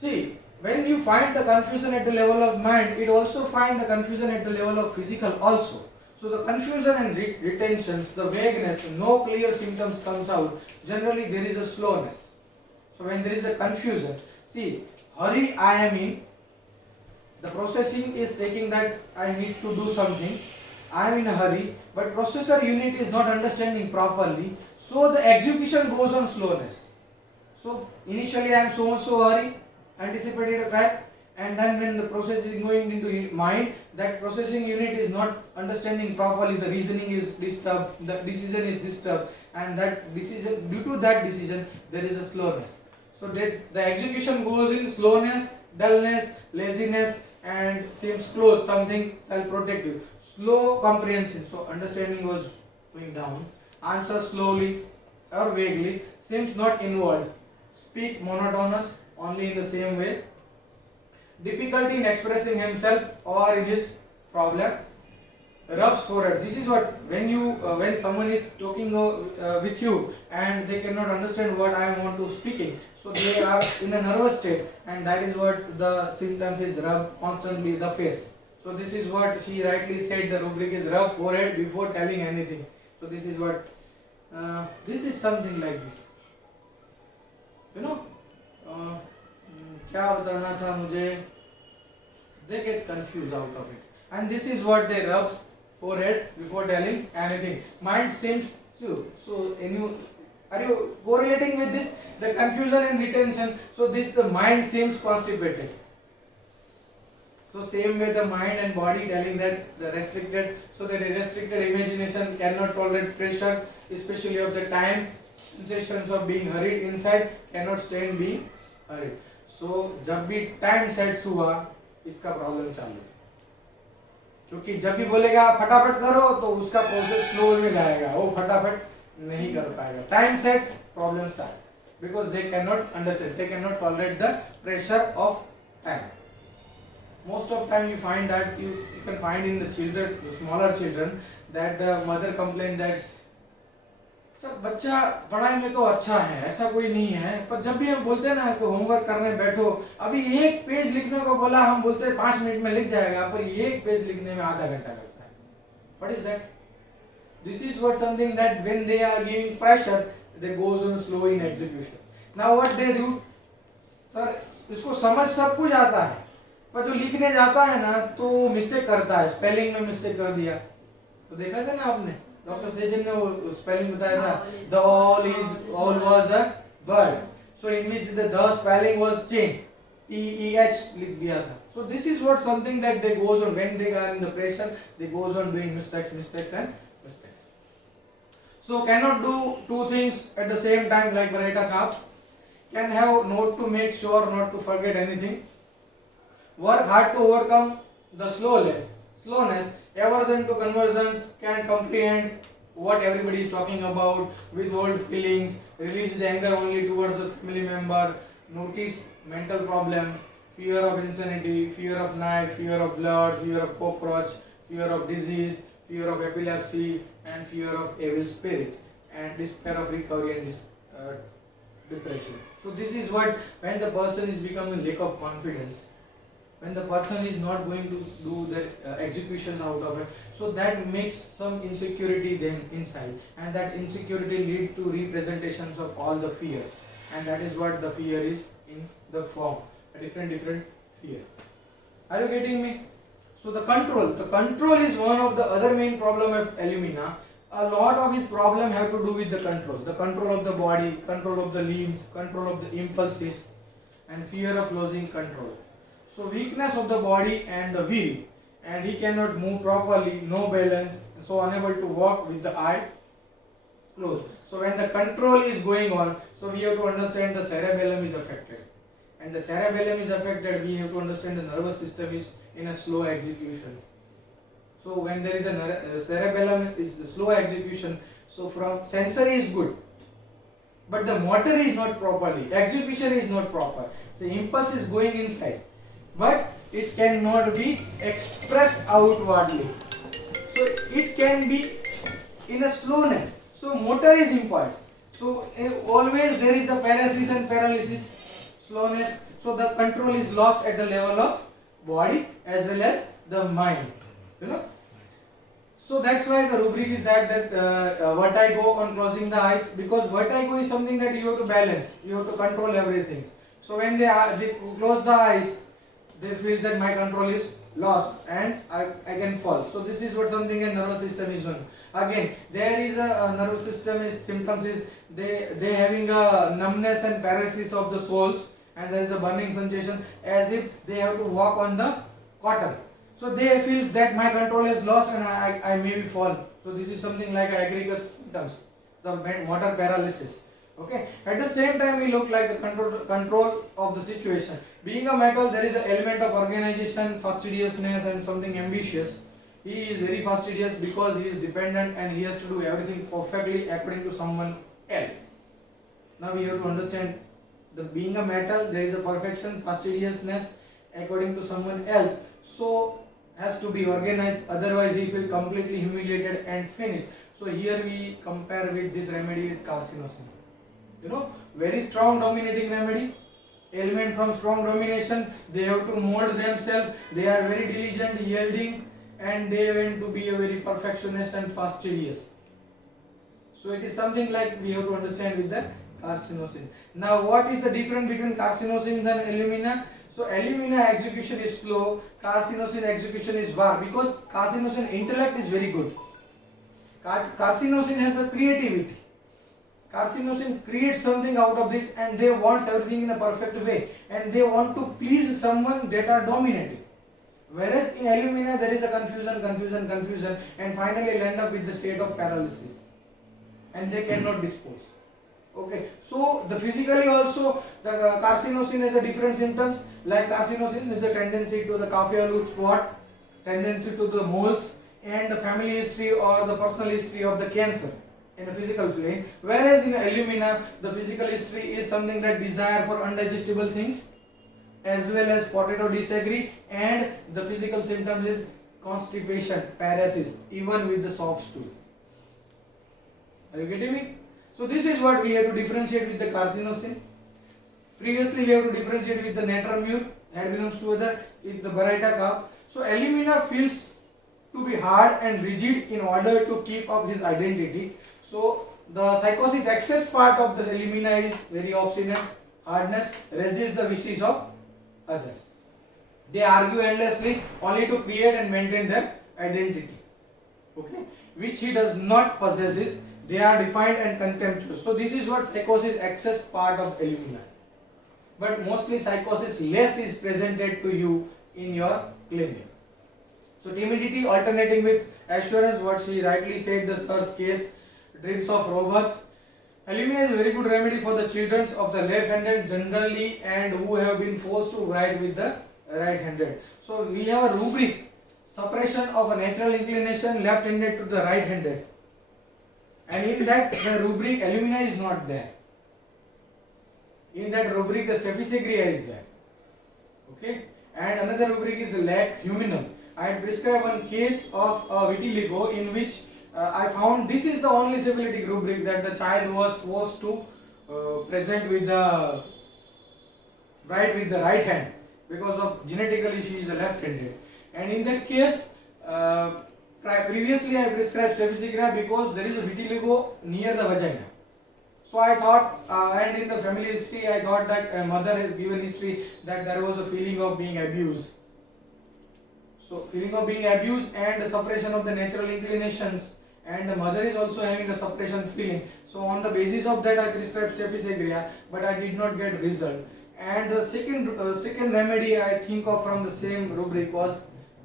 See, when you find the confusion at the level of mind, it also find the confusion at the level of physical also. So the confusion and retentions, the vagueness, no clear symptoms comes out. Generally there is a slowness. So when there is a confusion, see, hurry I am in, the processing is taking that I need to do something, I am in a hurry, but processor unit is not understanding properly, so the execution goes on slowness. So initially I am so hurry, anticipated a fact, and then when the process is going into mind, that processing unit is not understanding properly, the reasoning is disturbed, the decision is disturbed, and that decision, due to that decision there is a slowness. So that the execution goes in slowness, dullness, laziness, and seems close, something self-protective. Slow comprehension, so understanding was going down. Answer slowly or vaguely, seems not inward. Speak monotonous, only in the same way. Difficulty in expressing himself or in his problem. Rubs forehead. This is what when someone is talking with you and they cannot understand what I want to speaking, so they are in a nervous state, and that is what the symptoms is rub constantly the face. So this is what she rightly said. The rubric is rub forehead before telling anything. So this is what this is something like this. You know, क्या बताना था मुझे? They get confused out of it, and this is what they rub forehead before telling anything. Mind seems so. Are you correlating with this? The confusion and retention. So the mind seems constipated. So same way the mind and body telling that the restricted. So the restricted imagination cannot tolerate pressure, especially of the time. Sensations of being hurried inside cannot stand being hurried. So जब भी time sets हुआ, इसका problem चालू, क्योंकि जब भी बोलेगा फटाफट करो तो उसका प्रोसेस स्लो में जाएगा, वो फटाफट नहीं कर पाएगा. Time sets problem start because they can not understand, they can not tolerate the pressure of time. Most of time you find that you can find in the children, the smaller children, that the mother complain that sir बच्चा पढ़ाई में तो अच्छा है, ऐसा कोई नहीं है, पर जब भी हम बोलते हैं ना कि होमवर्क करने बैठो, अभी एक पेज लिखने को बोला, हम बोलते हैं 5 मिनट में लिख जाएगा, पर एक पेज लिखने में आधा घंटा लगता है. What is that? This is what something that when they are giving pressure, they goes on slow in execution. Now what they do? Sir इसको समझ सब कुछ आता है, पर जो लिखने जाता है ना तो मिस्टेक करता है, स्पेलिंग में मिस्टेक कर दिया. तो देखा था ना आपने, डॉक्टर सेजल ने वो स्पेलिंग बताया था, the all was a bird, so in which the spelling was changed, TEH लिख दिया था. So this is what something that they goes on when they are in the pressure, they goes on doing mistakes and mistakes. So cannot do two things at the same time like Bareta Cup. Can have note to make sure not to forget anything. Work hard to overcome the slowness. Aversion to conversions, can comprehend what everybody is talking about, withhold feelings, releases anger only towards the family member, notice mental problems, fear of insanity, fear of knife, fear of blood, fear of cockroach, fear of disease, fear of epilepsy, and fear of evil spirit, and despair of recovery and depression. So this is what when the person is becoming lack of confidence, when the person is not going to do the execution out of it, so that makes some insecurity then inside, and that insecurity lead to representations of all the fears, and that is what the fear is in the form, a different fear. Are you getting me? So the control is one of the other main problem of alumina. A lot of his problem have to do with the control of the body, control of the limbs, control of the impulses, and fear of losing control. So weakness of the body and the will, and he cannot move properly, no balance, so unable to walk with the eye closed. So when the control is going on, so we have to understand the cerebellum is affected, and the cerebellum is affected, we have to understand the nervous system is in a slow execution. So when there is a cerebellum is slow execution, so from sensory is good, but the motor is not properly, execution is not proper. So impulse is going inside, but it cannot be expressed outwardly. So it can be in a slowness. So motor is important. So always there is a paralysis and paralysis, slowness. So the control is lost at the level of body as well as the mind. You know. So that's why the rubric is that vertigo on closing the eyes, because vertigo is something that you have to balance, you have to control everything. So when they close the eyes, they feel that my control is lost and I can fall. So this is what something a nervous system is doing. Again, there is a nervous system is symptoms is they having a numbness and paralysis of the soles, and there is a burning sensation as if they have to walk on the cotton. So they feel that my control is lost and I may be fall. So this is something like aggregate symptoms, the motor paralysis. Okay. At the same time, we look like the control of the situation. Being a metal, there is an element of organization, fastidiousness, and something ambitious. He is very fastidious because he is dependent and he has to do everything perfectly according to someone else. Now we have to understand that being a metal, there is a perfection, fastidiousness according to someone else. So has to be organized, otherwise he will completely humiliated and finished. So here we compare with this remedy with carcinogen. You know, very strong dominating remedy, element from strong domination, they have to mold themselves, they are very diligent, yielding, and they want to be a very perfectionist and fastidious. So it is something like we have to understand with the carcinogen. Now what is the difference between carcinogens and alumina? So alumina execution is slow, carcinogen execution is fast, because carcinogen intellect is very good. Carcinogen has a creativity. Carcinogen creates something out of this and they want everything in a perfect way and they want to please someone that are dominating. Whereas in alumina there is a confusion and finally end up with the state of paralysis and they cannot dispose. Okay, so the physically also the carcinogen has a different symptoms, like carcinogen is a tendency to the Kaffir spot, tendency to the moles, and the family history or the personal history of the cancer in a physical plane. Whereas in alumina the physical history is something like desire for undigestible things as well as potato disagree, and the physical symptoms is constipation, paralysis, even with the soft stool. Are you getting me? So this is what we have to differentiate with the carcinogen. Previously we have to differentiate with the natramure, had belongs to other with the baryta cow. So alumina feels to be hard and rigid in order to keep up his identity. So the psychosis excess part of the alumina is very obstinate, hardness, resists the wishes of others. They argue endlessly only to create and maintain their identity. Okay, which he does not possess. They are defined and contemptuous. So this is what psychosis excess part of alumina. But mostly psychosis less is presented to you in your claiming. So timidity alternating with assurance, what she rightly said, the sir's case, dreams of robbers. Alumina is a very good remedy for the children of the left-handed generally and who have been forced to write with the right-handed. So we have a rubric, suppression of a natural inclination left-handed to the right-handed. And in that the rubric alumina is not there. In that rubric the cephysagria is there. Okay. And another rubric is lac huminum. I had prescribed one case of vitiligo in which I found this is the only syphilitic rubric that the child was forced to present with the write with the right hand, because of genetically she is a left-handed, and in that case previously I prescribed Staphylococcus because there is a vitiligo near the vagina. So I thought, and in the family history, I thought that a mother has given history that there was a feeling of being abused. So feeling of being abused and the suppression of the natural inclinations, and the mother is also having a suppression feeling. So on the basis of that, I prescribed Staphylococcus, but I did not get result. And the second remedy I think of from the same rubric was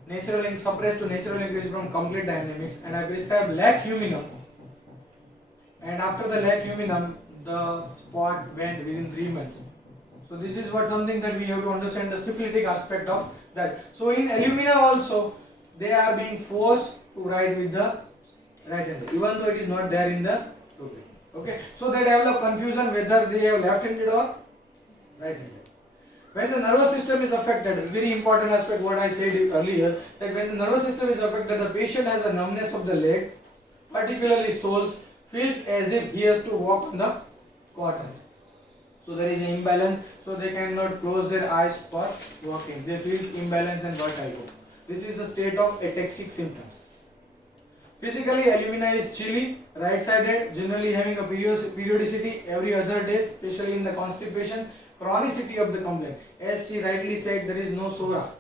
natural suppressed to natural increase from complete dynamics, and I prescribed Lacuminum. And after the Lacuminum, the spot went within 3 months. So this is what something that we have to understand, the syphilitic aspect of that. So in Alumina also, they are being forced to write with the right hand, even though it is not there in the rubric. Okay, so they develop confusion whether they have left-handed or right-handed. When the nervous system is affected, very important aspect what I said earlier, that when the nervous system is affected, the patient has a numbness of the leg, particularly soles, feels as if he has to walk on the cotton. So there is an imbalance, so they cannot close their eyes for walking. They feel imbalance and vertigo. This is a state of ataxic symptoms. Physically, Alumina is chilly, right-sided, generally having a periodicity every other day, especially in the constipation. Chronicity of the complaint. As she rightly said, there is no SORA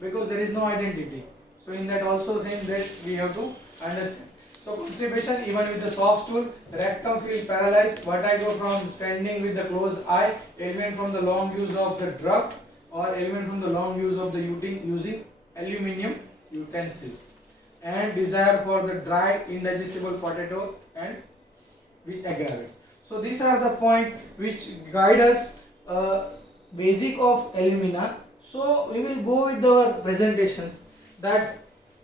because there is no identity. So in that also thing that we have to understand. So constipation even with the soft stool, rectum feel paralyzed, vertigo from standing with the closed eye, ailment from the long use of the drug, or ailment from the long use of the using aluminium utensils, and desire for the dry indigestible potato, and which aggravates. So these are the points which guide us basic of Alumina. So we will go with our presentations that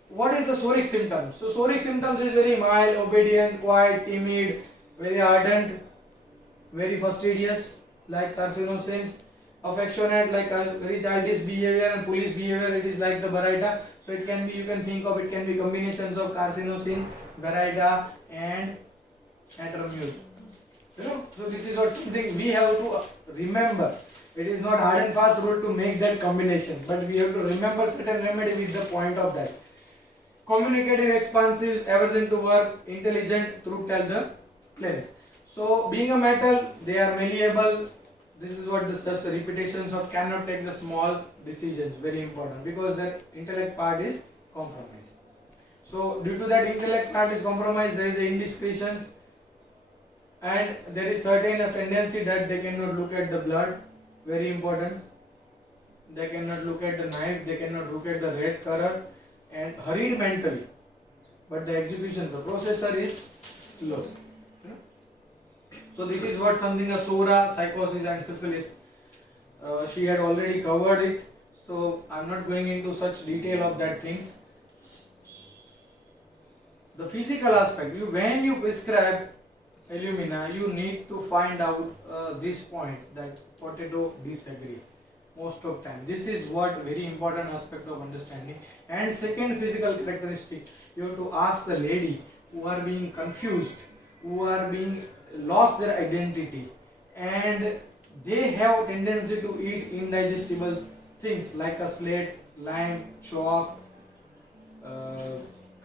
what is the soric symptoms. So soric symptoms is very mild, obedient, quiet, timid, very ardent, very fastidious like carcinogens, affectionate like a very childish behavior, and foolish behavior it is like the Baraita. So it can be, you can think of it can be combinations of carcinogen, Baraita and Atramute. You know, so this is what something we have to remember. It is not hard and fast rule to make that combination, but we have to remember certain remedy with the point of that. Communicative, expansive, aversion to work, intelligent, truth tell the claims. So being a metal, they are malleable. This is what just the repetitions of cannot take the small decisions, very important, because that intellect part is compromised. So due to that intellect part is compromised, there is indiscretions, and there is certain tendency that they cannot look at the blood, very important. They cannot look at the knife, they cannot look at the red color, and hurried mentally. But the execution, the processor is slow. So this is what something a SORA, psychosis and syphilis. She had already covered it, so I am not going into such detail of that things. The physical aspect, when you prescribe Alumina, you need to find out this point that potato disagree most of time. This is what very important aspect of understanding. And second physical characteristic, you have to ask the lady who are being confused, who are being lost their identity, and they have tendency to eat indigestible things like a slate, lime, chalk,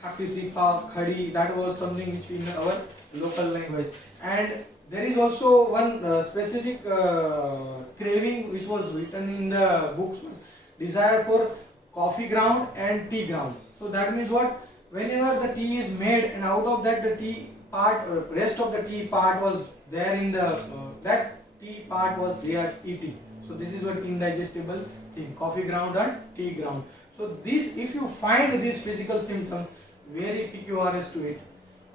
khaki sipa, khadi. That was something which in our local language. And there is also one specific craving which was written in the books, desire for coffee ground and tea ground. So that means what? Whenever the tea is made and out of that the tea part, rest of the tea part was there in the, that tea part was they are eating. So this is what indigestible thing, coffee ground and tea ground. So this, if you find this physical symptom, very PQRS to it,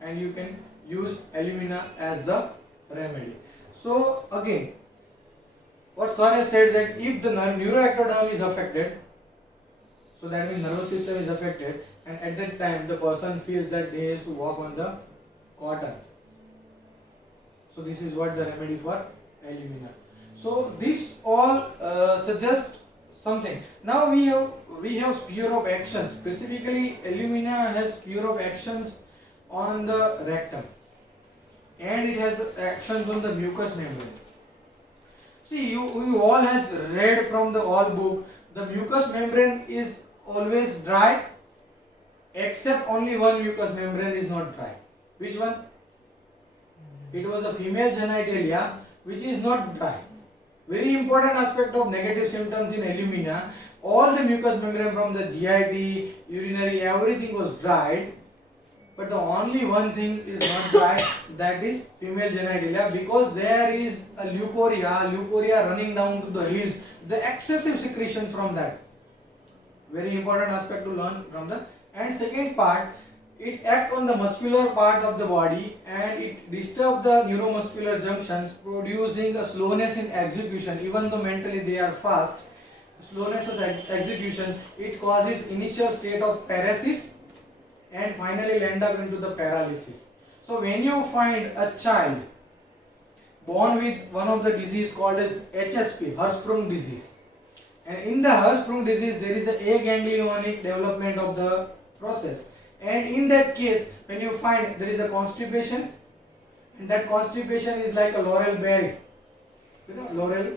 and you can use Alumina as the remedy. So again, what sir has said that if the neuroectoderm is affected, so that means nervous system is affected, and at that time the person feels that he has to walk on the cotton. So this is what the remedy for Alumina. So this all suggests something. Now we have sphere of action. Specifically, Alumina has sphere of actions on the rectum, and it has actions on the mucous membrane. See, you all has read from the all book, the mucous membrane is always dry, except only one mucous membrane is not dry. Which one? It was a female genitalia which is not dry. Very important aspect of negative symptoms in alumina. All the mucous membrane from the GIT, urinary, everything was dried, but the only one thing is not dry, that is female genitalia, because there is a leukorrhea running down to the heels, the excessive secretion from that. Very important aspect to learn from the. And second part, it acts on the muscular part of the body and it disturbs the neuromuscular junctions, producing a slowness in execution. Even though mentally they are fast, slowness of execution, it causes initial state of paresis and finally end up into the paralysis. So when you find a child born with one of the disease called as HSP, Hirschsprung disease, and in the Hirschsprung disease there is a aganglionic development of the process, and in that case when you find there is a constipation, and that constipation is like a laurel berry, laurel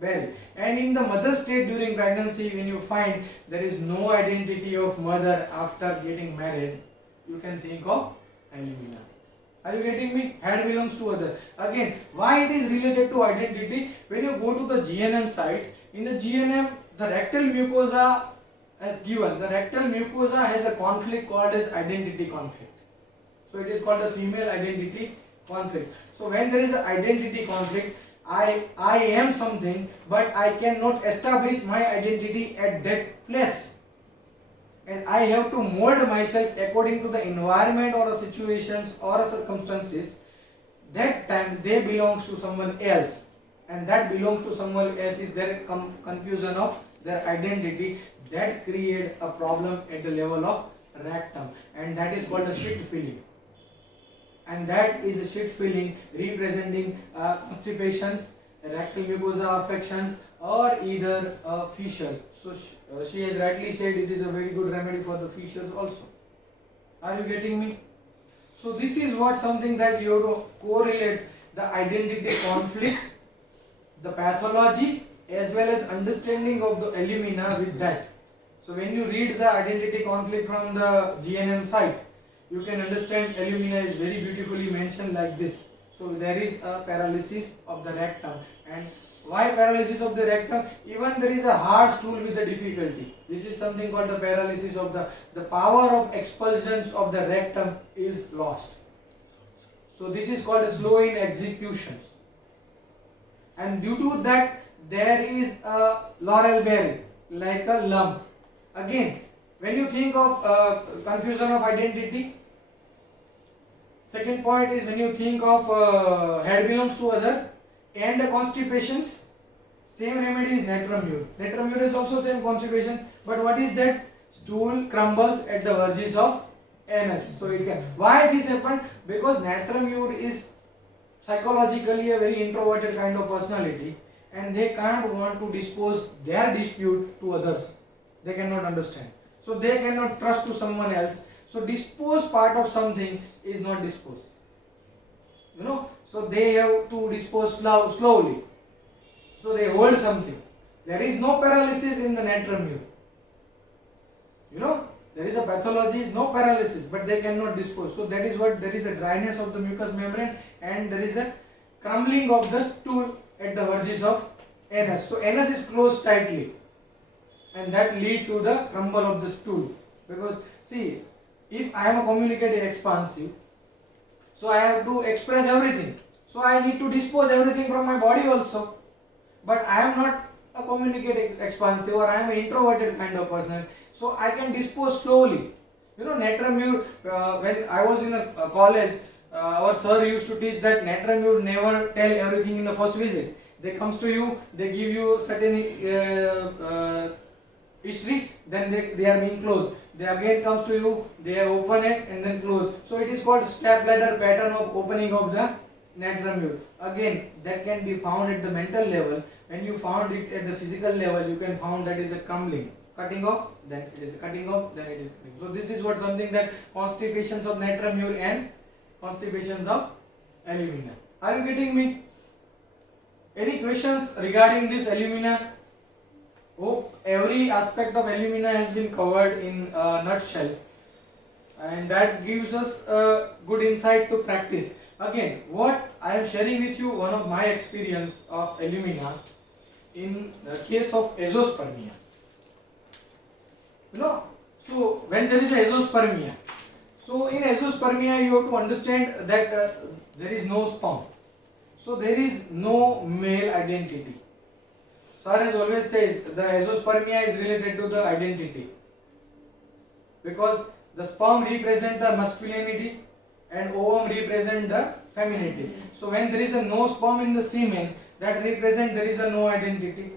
berry, and in the mother state during pregnancy when you find there is no identity of mother after getting married, you can think of alumina. Are you getting me? Head belongs to other. Again, why it is related to identity? When you go to the GNM site, in the GNM the rectal mucosa as given, the rectal mucosa has a conflict called as identity conflict. So it is called a female identity conflict. So when there is an identity conflict, I am something, but I cannot establish my identity at that place, and I have to mold myself according to the environment or situations or circumstances. That time they belongs to someone else, and that belongs to someone else is their confusion of their identity, that create a problem at the level of rectum, and that is called a sheet filling. And that is a sheet filling representing constipations, rectal mucosa affections, or either fissures. So she has rightly said it is a very good remedy for the fissures also. Are you getting me? So this is what something that you have to correlate the identity conflict, the pathology, as well as understanding of the alumina with that. So when you read the identity conflict from the GNM site, you can understand alumina is very beautifully mentioned like this. So there is a paralysis of the rectum. And why paralysis of the rectum? Even there is a hard stool with a difficulty. This is something called the paralysis of the power of expulsions of the rectum is lost. So this is called a slow in executions. And due to that, there is a laurel berry, like a lump. Again, when you think of confusion of identity, second point is when you think of head belongs to other and the constipations, same remedy is natramure. Natramure is also same constipation, but what is that? Stool crumbles at the verges of anus. So it can. Why this happened? Because natramure is psychologically a very introverted kind of personality, and they can't want to dispose their dispute to others. They cannot understand. So they cannot trust to someone else. So dispose part of something is not disposed. So they have to dispose slowly. So they hold something. There is no paralysis in the natramure. There is a pathology, no paralysis, but they cannot dispose. So that is what, there is a dryness of the mucous membrane and there is a crumbling of the stool at the verges of anus. So anus is closed tightly, and that lead to the crumble of the stool. Because see, if I am a communicative expansive, so I have to express everything. So I need to dispose everything from my body also. But I am not a communicative expansive, or I am an introverted kind of person. So I can dispose slowly. Natramure, when I was in a college, our sir used to teach that natramure never tell everything in the first visit. They comes to you, they give you certain history, then they are being closed. They again comes to you, they open it and then close. So it is called step ladder pattern of opening of the natramure. Again, that can be found at the mental level. When you found it at the physical level, you can found that is a crumbling. Cutting off, then it is cutting off, then it is cutting. So this is what something that constipations of natramure and constipations of alumina. Are you getting me? Any questions regarding this alumina? Hope every aspect of alumina has been covered in a nutshell, and that gives us a good insight to practice. Again, what I am sharing with you, one of my experience of alumina in the case of exospermia. So when there is a exospermia, so in exospermia you have to understand that there is no sperm, so there is no male identity. Sir has always says the exospermia is related to the identity, because the sperm represent the masculinity and ovum represent the femininity. So when there is a no sperm in the semen, that represent there is a no identity.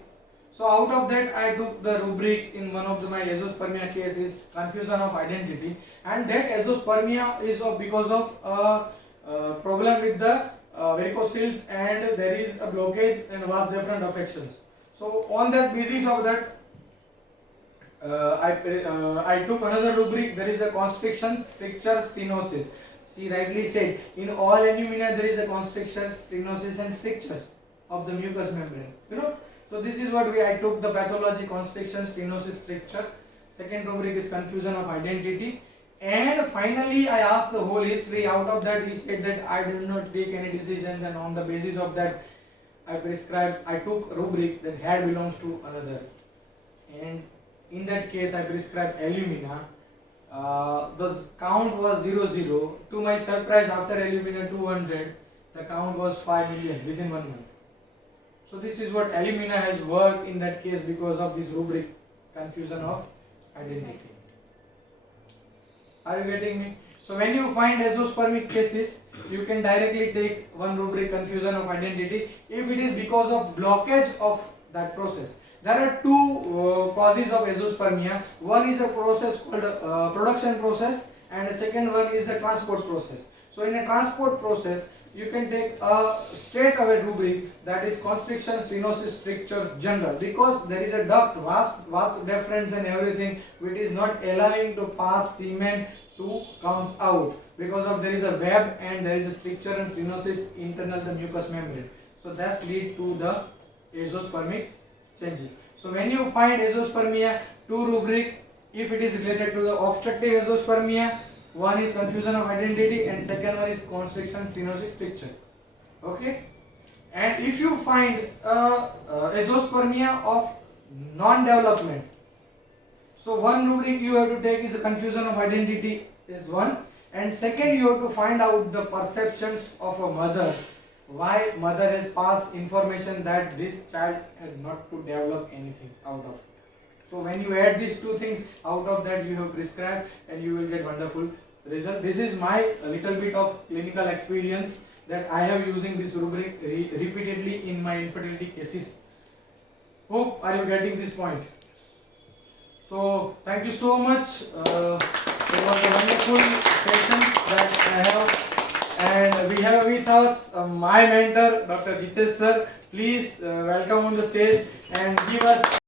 So out of that I took the rubric in one of my exospermia cases, confusion of identity, and that exospermia is because of a problem with the varicocele, and there is a blockage and vas deferens affections. So on that basis of that, I took another rubric. There is a constriction, stricture, stenosis. She rightly said, in all alumina there is a constriction, stenosis and strictures of the mucous membrane. So this is what I took the pathology, constriction, stenosis, stricture. Second rubric is confusion of identity. And finally I asked the whole history. Out of that he said that I did not take any decisions, and on the basis of that I took rubric that head belongs to another. And in that case I prescribed alumina. The count was 00. To my surprise, after alumina 200, the count was 5 million within 1 month. So this is what alumina has worked in that case because of this rubric, confusion of identity. Are you getting me? So when you find exospermic cases, you can directly take one rubric, confusion of identity, if it is because of blockage of that process. There are two causes of exospermia. One is a process called production process, and the second one is a transport process. So in a transport process, you can take a straight away rubric, that is constriction, stenosis, stricture, general, because there is a duct, vas deferens and everything, which is not allowing to pass semen to come out, because of there is a web and there is a stricture and stenosis internal the mucous membrane. So that lead to the exospermic changes. So when you find exospermia, two rubric, if it is related to the obstructive exospermia, one is confusion of identity and second one is constriction, stenosis, stricture. Okay? And if you find exospermia of non-development, so one rubric you have to take is a confusion of identity is one, and second you have to find out the perceptions of a mother, why mother has passed information that this child has not to develop anything out of it. So when you add these two things, out of that you have prescribed and you will get wonderful result. This is my little bit of clinical experience that I have using this rubric repeatedly in my infertility cases. Hope are you getting this point? So thank you so much. It was a wonderful session that I have, and we have with us my mentor Dr. Jitesh sir. Please welcome on the stage and give us